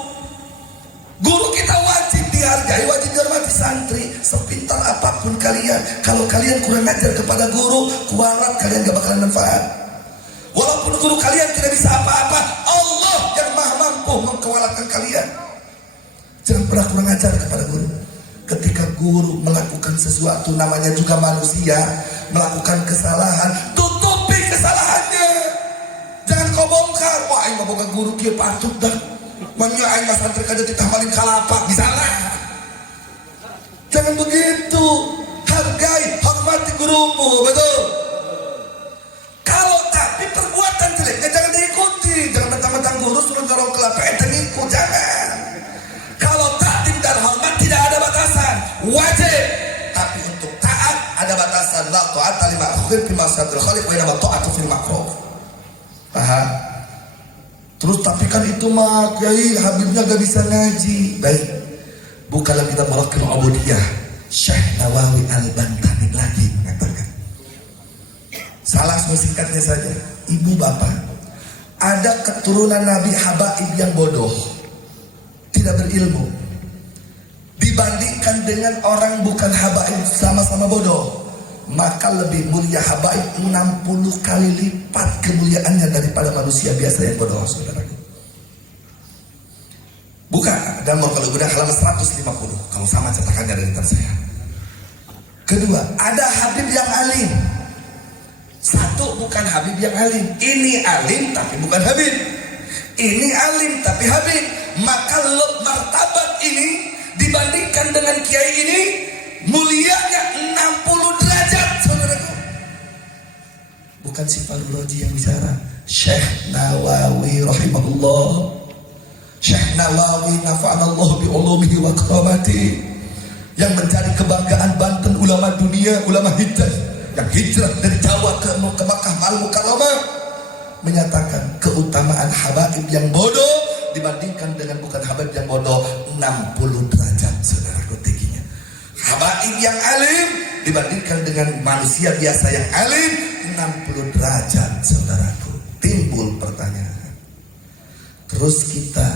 Guru kita wajib dihargai, wajib dihormati. Santri, sepintar apapun kalian, kalau kalian kurang ajar kepada guru, kualat kalian gak bakalan manfaat. Walaupun guru kalian tidak bisa apa-apa, Allah yang maha mampu mengkewalatkan kalian. Jangan pernah kurang ajar kepada guru. Ketika guru melakukan sesuatu, namanya juga manusia, melakukan kesalahan, tutupi kesalahannya. Jangan kau bongkar. Wah, ini mau bongkar guru kia patut dah. Manya aing mas santri kada ditamalin kalapak, disalah. Jangan begitu. Hargai, hormati gurumu, betul. Kalau tapi perbuatan jeleknya jangan diikuti. Jangan mentang-mentang guru suruh dorong kelapa ente ngikut, jangan. Kalau takdim dan hormat tidak ada batasan, wajib. Tapi untuk taat ada batasan. La ta'ata li ma'khulin fi ma'siyatil khaliq wa inama ta'atu fil ma'ruf. Paham? Terus tapi kan itu mah kiai Habibnya gak bisa ngaji. Baik, bukalah kita Marakil Ubudiyah. Syekh Nawawi Al-Bantani lagi mengatakan, salah singkatnya saja, ibu bapak, ada keturunan Nabi habaib yang bodoh, tidak berilmu, dibandingkan dengan orang bukan habaib sama-sama bodoh, maka lebih mulia habaib 60 kali lipat kemuliaannya daripada manusia biasa yang bodoh, saudaraku. Buka dan mau kalau udah halaman 150 kalau sama cetakannya dari tangan saya. Kedua, ada habib yang alim. Satu, bukan habib yang alim. Ini alim tapi bukan habib. Ini alim tapi habib. Maka martabat ini dibandingkan dengan kiai ini mulianya 60 derajat, saudaraku. Bukan si Fadlul Raji yang bicara, Syekh Nawawi rahimahullah. Syekh Nawawi nafa'anallahu bi'ulumihi wa karamati, yang menjadi kebanggaan Banten, ulama dunia, ulama hijrah yang hijrah dari Jawa ke Makkah Al Mukarramah, menyatakan keutamaan habaib yang bodoh dibandingkan dengan bukan habaib yang bodoh 60 derajat, saudaraku, tingginya. Habaib yang alim dibandingkan dengan manusia biasa yang alim 60 derajat, saudaraku. Timbul pertanyaan, terus kita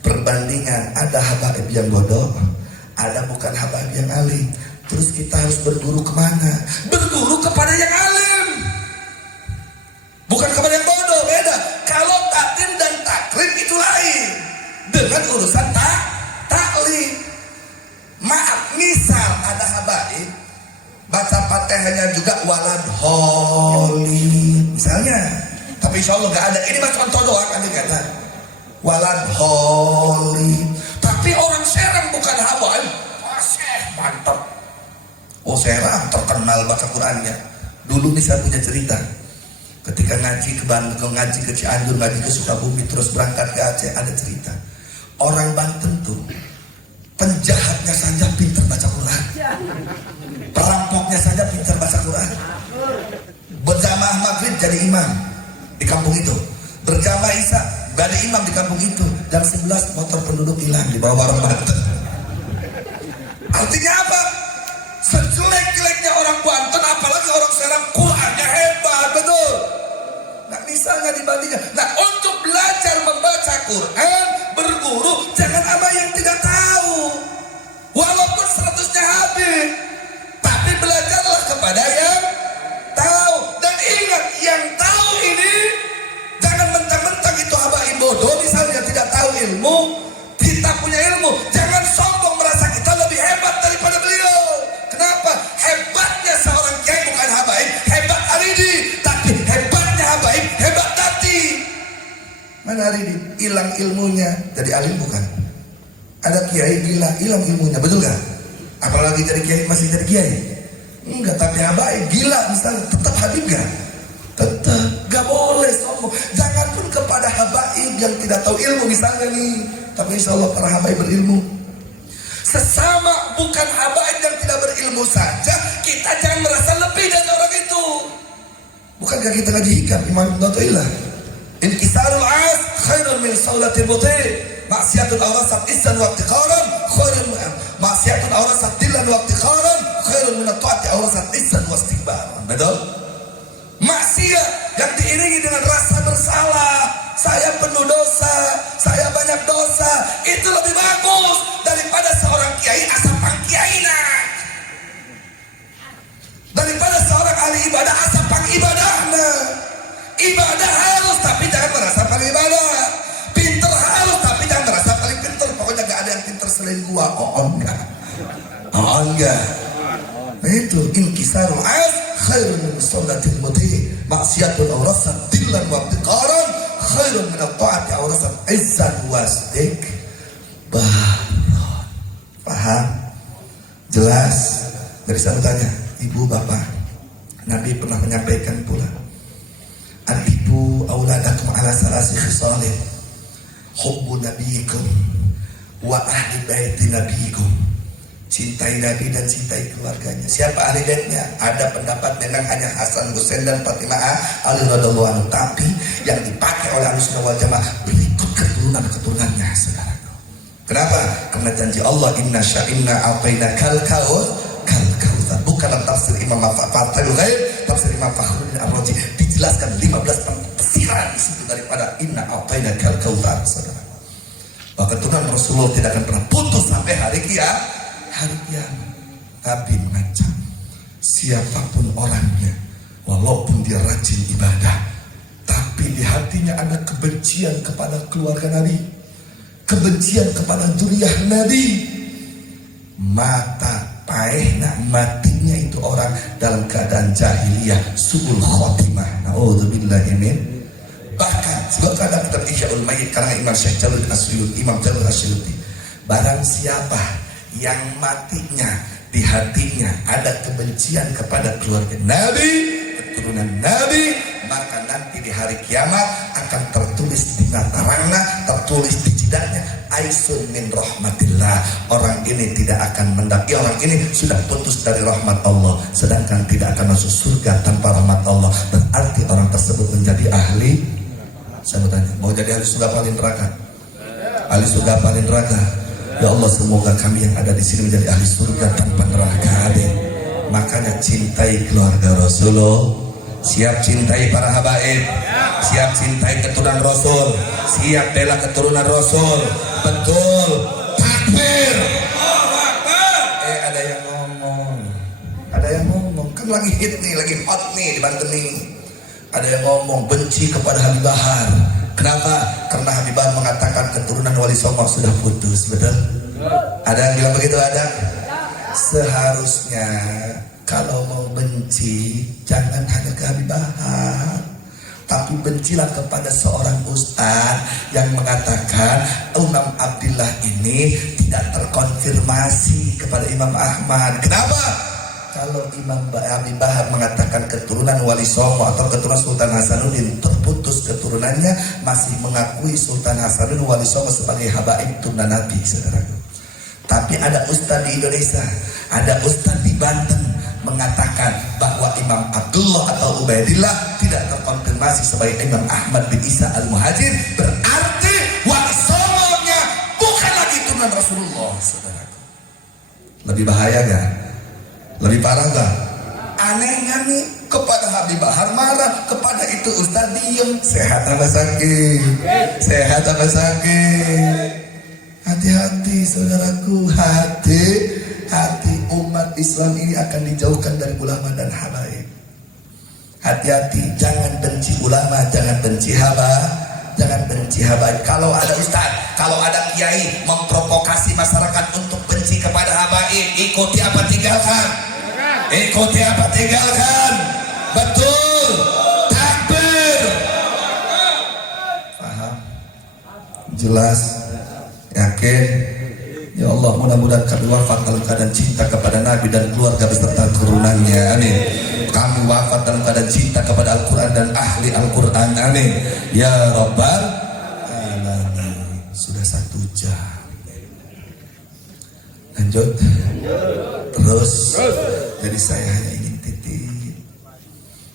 perbandingan, ada habaib yang bodoh, ada bukan habaib yang alim. Terus kita harus berguru kemana? Berguru kepada yang alim, bukan kepada yang bodoh. Beda. Kalau taklim dan taklim itu lain dengan urusan taklim. Maaf, misal ada habaib baca Fatihahnya juga walad holin misalnya, tapi insya Allah gak ada. Ini mah contoh doang, kan kata walad holin. Tapi orang Serang bukan habaib, mantap. Oh Serang terkenal baca Qurannya. Dulu nih saya punya cerita, ketika ngaji ke Bandung, ngaji ke Cianjur, ngaji ke Sukabumi, terus berangkat ke Aceh, ada cerita orang Banten tuh penjahatnya saja pintar baca Quran, perampoknya saja pintar baca Quran. Berjamaah maghrib jadi imam di kampung itu, berjamaah isya gak ada imam di kampung itu. Jam 11 motor penduduk hilang di bawah orang Banten. Artinya apa? Sejelek-jeleknya orang Banten, apalagi orang Serang, Qurannya hebat, betul. Nah misalnya dibandingkan, nah untuk belajar membaca Quran, berguru, jangan sama yang tidak tahu. Walaupun 100-nya habis, tapi belajarlah kepada yang tahu. Dan ingat, yang tahu ini jangan mentang-mentang itu habaib bodoh, misalnya tidak tahu ilmu, kita punya ilmu, jangan sombong merasa kita lebih hebat daripada beliau. Kenapa? Hebatnya seorang kiai bukan habaib hebat hari ini, tapi hebatnya habaib hebat nanti. Mana hari ini hilang ilmunya jadi alim bukan? Ada kiai gila, hilang ilmunya, betul gak? Apalagi jadi kiai masih jadi kiai? Enggak, tapi habaib gila misalnya, tetap habib gak? Tetap, gak boleh sombong. Jangan pun kepada habaib yang tidak tahu ilmu misalnya nih, tapi insya Allah para habaib berilmu. Sesama bukan habaib yang tidak berilmu saja, kita jangan merasa lebih dari orang itu. Bukankah kita ngaji hikam Imam Ibn Athaillah, inkisarul as khairun min saulatil buti, maksiatul awrasat isan wa iqtiqaran khairun maksiatul awrasat dillan wa iqtiqaran khairun min at-ta'ati awrasat isan wa istikbaran. Betul? Maksiat yang diiringi dengan rasa bersalah, saya penuh dosa, saya banyak dosa, itu lebih bagus daripada seorang kiai asal pangkiaina, daripada seorang ahli ibadah asal pangibadahna. Ibadah halus tapi jangan merasa paling ibadah, pinter halus tapi jangan merasa paling pinter. Pokoknya gak ada yang pinter selain gua. Enggak. Enggak. Nah itu inkisarul as khairun min saulatil muti, maksiatul awrasat dillan wa iqtiqaran khairun min at-ta'ati awrasat izzan wa istikbaran. Paham? Jelas? Dari saya tanya, ibu bapak, Nabi pernah menyampaikan pula, adibu auladakum ala salasi khisalin, hubbu nabiyikum wa ahli baiti nabiyikum. Cintai Nabi dan cintai keluarganya. Siapa ahli baitnya? Ada pendapat memang hanya Hasan, Husain dan Fatimah Ali radhiyallahu anhu, tapi yang dipakai oleh Ahlus Sunnah wal Jamaah berikut keturunan-keturunannya, saudara. Kenapa? Karena janji Allah, inna sya'inna a'tainakal kautsar. Bukan dalam tafsir Imam Fathul Ghaib, tafsir Imam Fakhruddin Ar-Razi dijelaskan 15 tafsiran di situ daripada inna a'tainakal kautsar, saudara. Bahwa keturunan Rasulullah tidak akan pernah putus sampai hari kiamat. Nabi mengancam siapapun orangnya, walaupun dia rajin ibadah, tapi di hatinya ada kebencian kepada keluarga Nabi, kebencian kepada zuriyah Nabi, mata paehna matinya itu orang dalam keadaan jahiliyah, su'ul khotimah. Na'udzubillahi min. Bahkan sebab ada kitab Ihyaul Mayyit karena Imam Syekh Jalil Asyuyuti, Imam Jalil Asyuyuti, barang siapa yang matinya di hatinya ada kebencian kepada keluarga Nabi, keturunan Nabi, maka nanti di hari kiamat akan tertulis di natarangna, tertulis di jidahnya, aisun min rahmatillah. Orang ini tidak akan mendaki, orang ini sudah putus dari rahmat Allah, sedangkan tidak akan masuk surga tanpa rahmat Allah. Berarti orang tersebut menjadi ahli. Saya bertanya, mau jadi ahli surga paling neraka? Ahli surga paling neraka. Ya Allah, semoga kami yang ada di sini menjadi ahli surga tanpa neraka. Makanya cintai keluarga Rasulullah, siap cintai para habaib, siap cintai keturunan Rasul, siap bela keturunan Rasul. Betul, takbir. Ada yang ngomong, kan lagi hit nih, lagi hot nih di Banten nih. Ada yang ngomong benci kepada Habib Bahar. Kenapa? Karena Habib Bahar mengatakan keturunan Wali Songo sudah putus, betul? Ada yang bilang begitu? Ada? Seharusnya kalau mau benci jangan hanya ke Habib Bahar, tapi bencilah kepada seorang ustadz yang mengatakan Imam Abdillah ini tidak terkonfirmasi kepada Imam Ahmad. Kenapa? Kalau Imam Habib Bahar mengatakan keturunan Wali Songo atau keturunan Sultan Hasanuddin terputus keturunannya, masih mengakui Sultan Hasanuddin Wali Songo sebagai habaib turunan Nabi, saudaraku. Tapi ada ustadz di Indonesia, ada ustadz di Banten mengatakan bahwa Imam Abdullah atau Ubaidillah tidak terkonfirmasi sebagai Imam Ahmad bin Isa al-Muhajir. Berarti Wali Songonya bukan lagi turunan Rasulullah, saudaraku. Lebih bahaya gak? Lebih parah gak? Anehnya nih, kepada Habib Bahar marah, kepada itu ustadz diem. Sehat apa sakit? Sehat apa sakit? Hati-hati saudaraku, hati umat Islam ini akan dijauhkan dari ulama dan habaib. Hati-hati, jangan benci ulama, jangan benci jangan benci habaib. Kalau ada ustaz, kalau ada kiai memprovokasi masyarakat untuk benci kepada habaib, ikuti apa tinggalkan? Ikuti apa tinggalkan? Betul, takbir. Paham? Jelas? Yakin? Ya Allah, mudah-mudahan kami wafat dalam keadaan cinta kepada Nabi dan keluarga beserta turunannya. Amin. Kami wafat dalam keadaan cinta kepada Al-Quran dan ahli Al-Quran. Amin. Ya Rabbal Alamin. Sudah 1 jam. Lanjut. Terus. Jadi saya hanya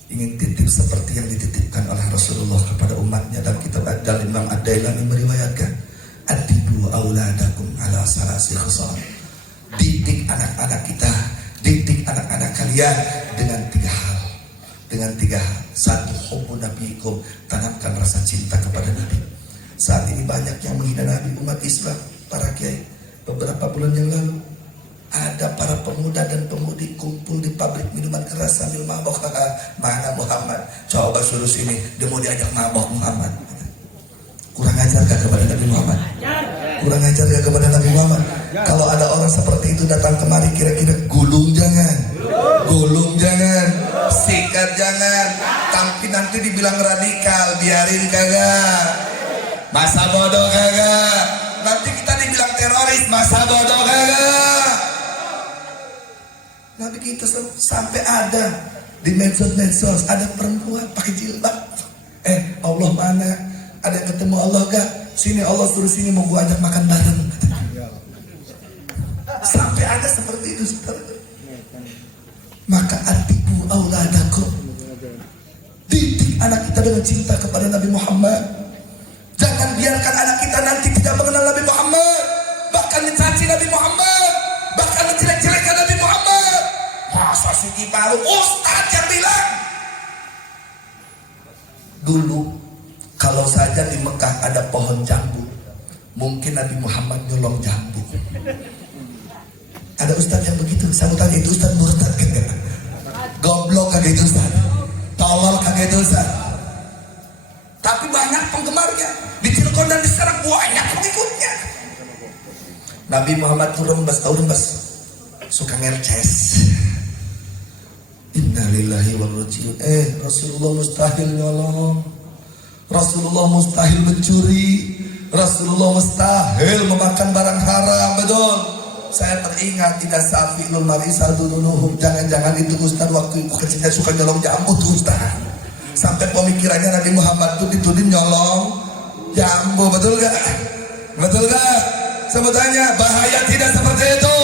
ingin titip seperti yang dititipkan oleh Rasulullah kepada umatnya dalam kitab Ad-Dal. Imam Ad-Dailami meriwayatkan, adibu auladakum ala salasi khisal. Didik anak-anak kita, didik anak-anak kalian dengan 3 hal. Dengan 3 hal. 1, hubbu nabiyikum, tanamkan rasa cinta kepada Nabi. Saat ini banyak yang menghina Nabi, umat Islam, para kiai. Beberapa bulan yang lalu ada para pemuda dan pemudi kumpul di pabrik minuman keras sambil mabok. Mana Muhammad? Coba suruh sini, dia mau diajak mabok Muhammad. Kurang ajar gak kepada Nabi Muhammad? Kurang ajar gak kepada Nabi Muhammad? Kalau ada orang seperti itu datang kemari, kira-kira gulung jangan, gulung jangan, sikat jangan. Tapi nanti dibilang radikal, biarin kagak. Masa bodoh kagak. Nanti kita dibilang teroris, masa bodoh kagak. Nabi kita sampai ada di medsos ada perempuan pakai jilbab. Allah mana? Ada yang ketemu Allah gak? Sini Allah suruh sini, mau gua ajak makan bareng. Sampai ada seperti itu, saudara. Maka atibu auladakum, didik anak kita dengan cinta kepada Nabi Muhammad. Jangan biarkan anak kita nanti tidak mengenal Nabi Muhammad, bahkan mencaci Nabi Muhammad, bahkan menjelek-jelekan Nabi Muhammad. Masa Siti Baru ustaz yang bilang dulu, kalau saja di Mekah ada pohon jambu, mungkin Nabi Muhammad nyolong jambu. Ada ustaz yang begitu. Saya mau tanya, itu ustaz murtad kagak? Goblok kagak itu ustaz? Tolol kagak itu ustaz? Tapi banyak penggemarnya. Di Cilegon dan di Serang banyak pengikutnya. Nabi Muhammad tuh rembes, tahu rembes? Suka ngerces. Innalillahi wa rajiun. Rasulullah mustahil nyolong. Rasulullah mustahil mencuri. Rasulullah mustahil memakan barang haram. Betul. Saya teringat tidak safi'ul marisal dununuhum. Jangan-jangan itu ustaz waktu kecilnya suka nyolong jambu tuh ustaz. Sampai pemikirannya Nabi Muhammad tuh dituduh nyolong jambu. Betul gak? Betul gak? Sebetulnya bahaya tidak seperti itu.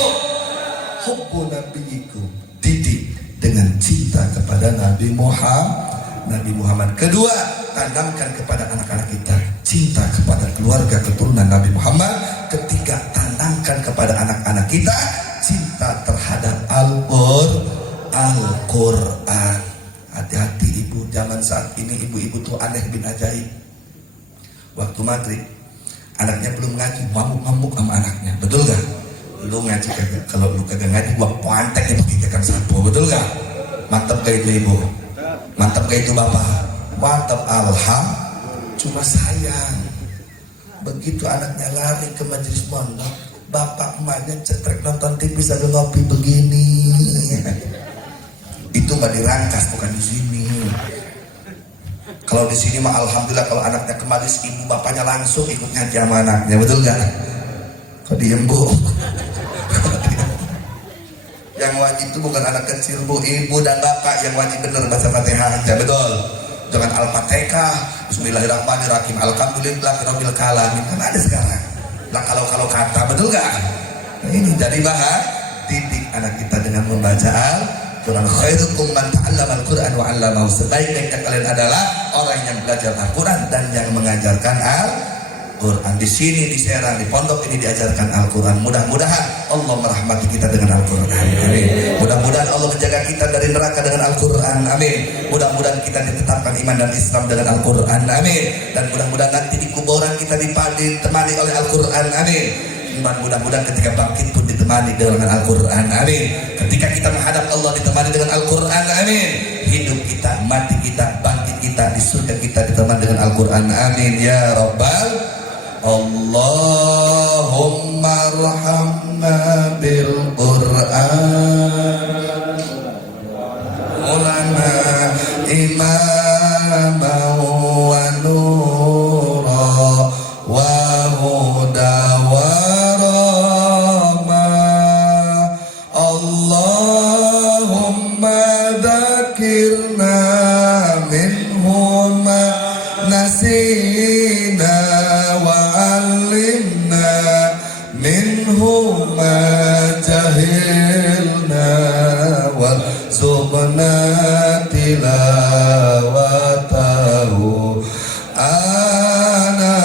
Hubbu nabiyikum, didik dengan cinta kepada Nabi Muhammad. Kedua, tanamkan kepada anak-anak kita cinta kepada keluarga keturunan Nabi Muhammad. Ketiga, tanamkan kepada anak-anak kita cinta terhadap Al-Quran. Hati-hati ibu, zaman saat ini ibu-ibu tuh aneh bin ajaib. Waktu maghrib, anaknya belum ngaji, ngamuk-ngamuk sama anaknya. Betul gak? Lu ngaji kagak? Kalau lu kagak ngaji, gua poantek ya pakai ikan sapu. Betul gak? Mantap gak itu ibu? Mantap gak itu bapak? Mantap. Cuma sayang, begitu anaknya lari ke majelis pondok, bapak emaknya cetrek nonton TV sambil ngopi begini. Itu nggak dirangkas, bukan di sini. Kalau di sini mah alhamdulillah, kalau anaknya ke majelis ibu bapaknya langsung ikut ngaji sama anaknya, betul nggak? Kok diem bu? Yang wajib itu bukan anak kecil bu, ibu dan bapak yang wajib bener baca Fatihah aja, betul. Jangan Al-Fatihah, Bismillahirrahmanirrahim, Alhamdulillah, Rabbil Alamin, kan ada sekarang. Lah kalau kata, betul nggak? Nah, ini jadi didik anak kita dengan membaca Al-Quran. Khairukum man ta'allama Al-Quran wa 'allamahu. Sebaik-baiknya kalian adalah orang yang belajar Al-Quran dan yang mengajarkan Al-Quran. Di sini, di Serang, di pondok ini diajarkan Al-Quran. Mudah-mudahan Allah merahmati kita dengan Al-Quran. Amin. Mudah-mudahan Allah menjaga kita dari neraka dengan Al-Quran. Amin. Mudah-mudahan kita ditetapkan iman dan Islam dengan Al-Quran. Amin. Dan mudah-mudahan nanti di kuburan kita ditemani oleh Al-Quran. Amin. Mudah-mudahan ketika bangkit pun ditemani dengan Al-Quran. Amin. Ketika kita menghadap Allah ditemani dengan Al-Quran. Amin. Hidup kita, mati kita, bangkit kita, di surga kita ditemani dengan Al-Quran. Amin ya Rabbal Allahumma arhamna bil Qur'an ulana imama wa nura wa huda wa rahma. Allahumma dzakirna minhuma nasina wa alimna minhuma jahilna warzuqna tilawatahu ana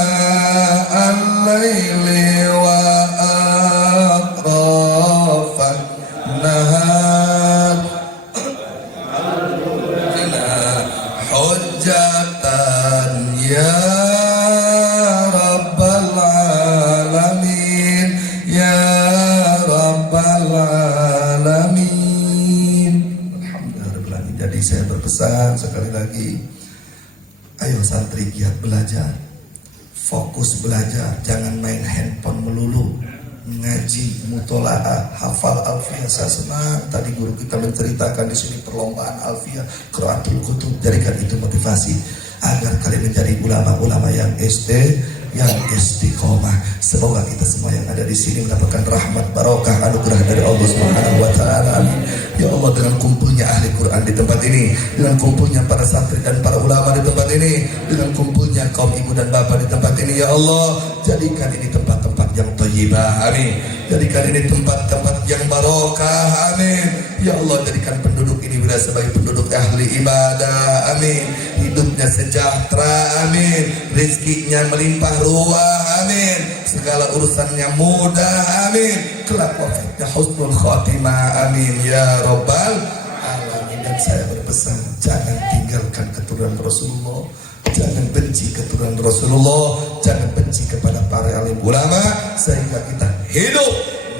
al-laili wa atrafan nahar hujjatan ya Rabbal Alamin ya Rabbal Alamin. Alhamdulillah. Jadi saya berpesan sekali lagi, ayo santri giat belajar, fokus belajar, jangan main handphone melulu. Ngaji, mutola'ah, hafal alfiyah. Saya senang tadi guru kita menceritakan di sini perlombaan alfiyah, qiraatul kutub. Jadikan itu motivasi agar kalian menjadi ulama-ulama yang yang istiqomah. Semoga kita semua yang ada di sini mendapatkan rahmat, barokah, anugerah dari Allah Subhanahu wa taala. Amin. Ya Allah, dengan kumpulnya ahli Quran di tempat ini, dengan kumpulnya para santri dan para ulama di tempat ini, dengan kumpulnya kaum ibu dan bapak di tempat ini, ya Allah, jadikan ini tempat-tempat yang thayyibah. Amin. Jadikan ini tempat-tempat yang barokah. Amin. Ya Allah, jadikan penduduk ini bila sebagai penduduk ahli ibadah. Amin. Hidupnya sejahtera. Amin. Rizkinya melimpah ruah. Amin. Segala urusannya mudah. Amin. Kelak wafatnya husnul khatimah. Amin ya Rabbal Alamin. Dan saya berpesan, jangan tinggalkan keturunan Rasulullah, jangan benci keturunan Rasulullah, jangan benci kepada para alim ulama, sehingga kita hidup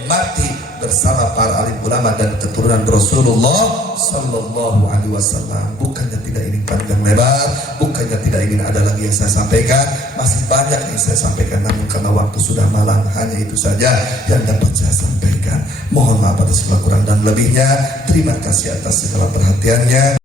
mati bersama para alim ulama dan keturunan Rasulullah Sallallahu Alaihi Wasallam. Bukannya tidak ingin panjang lebar, bukannya tidak ingin ada lagi yang saya sampaikan, masih banyak yang saya sampaikan, namun karena waktu sudah malam, hanya itu saja yang dapat saya sampaikan. Mohon maaf atas segala kurang dan lebihnya. Terima kasih atas segala perhatiannya.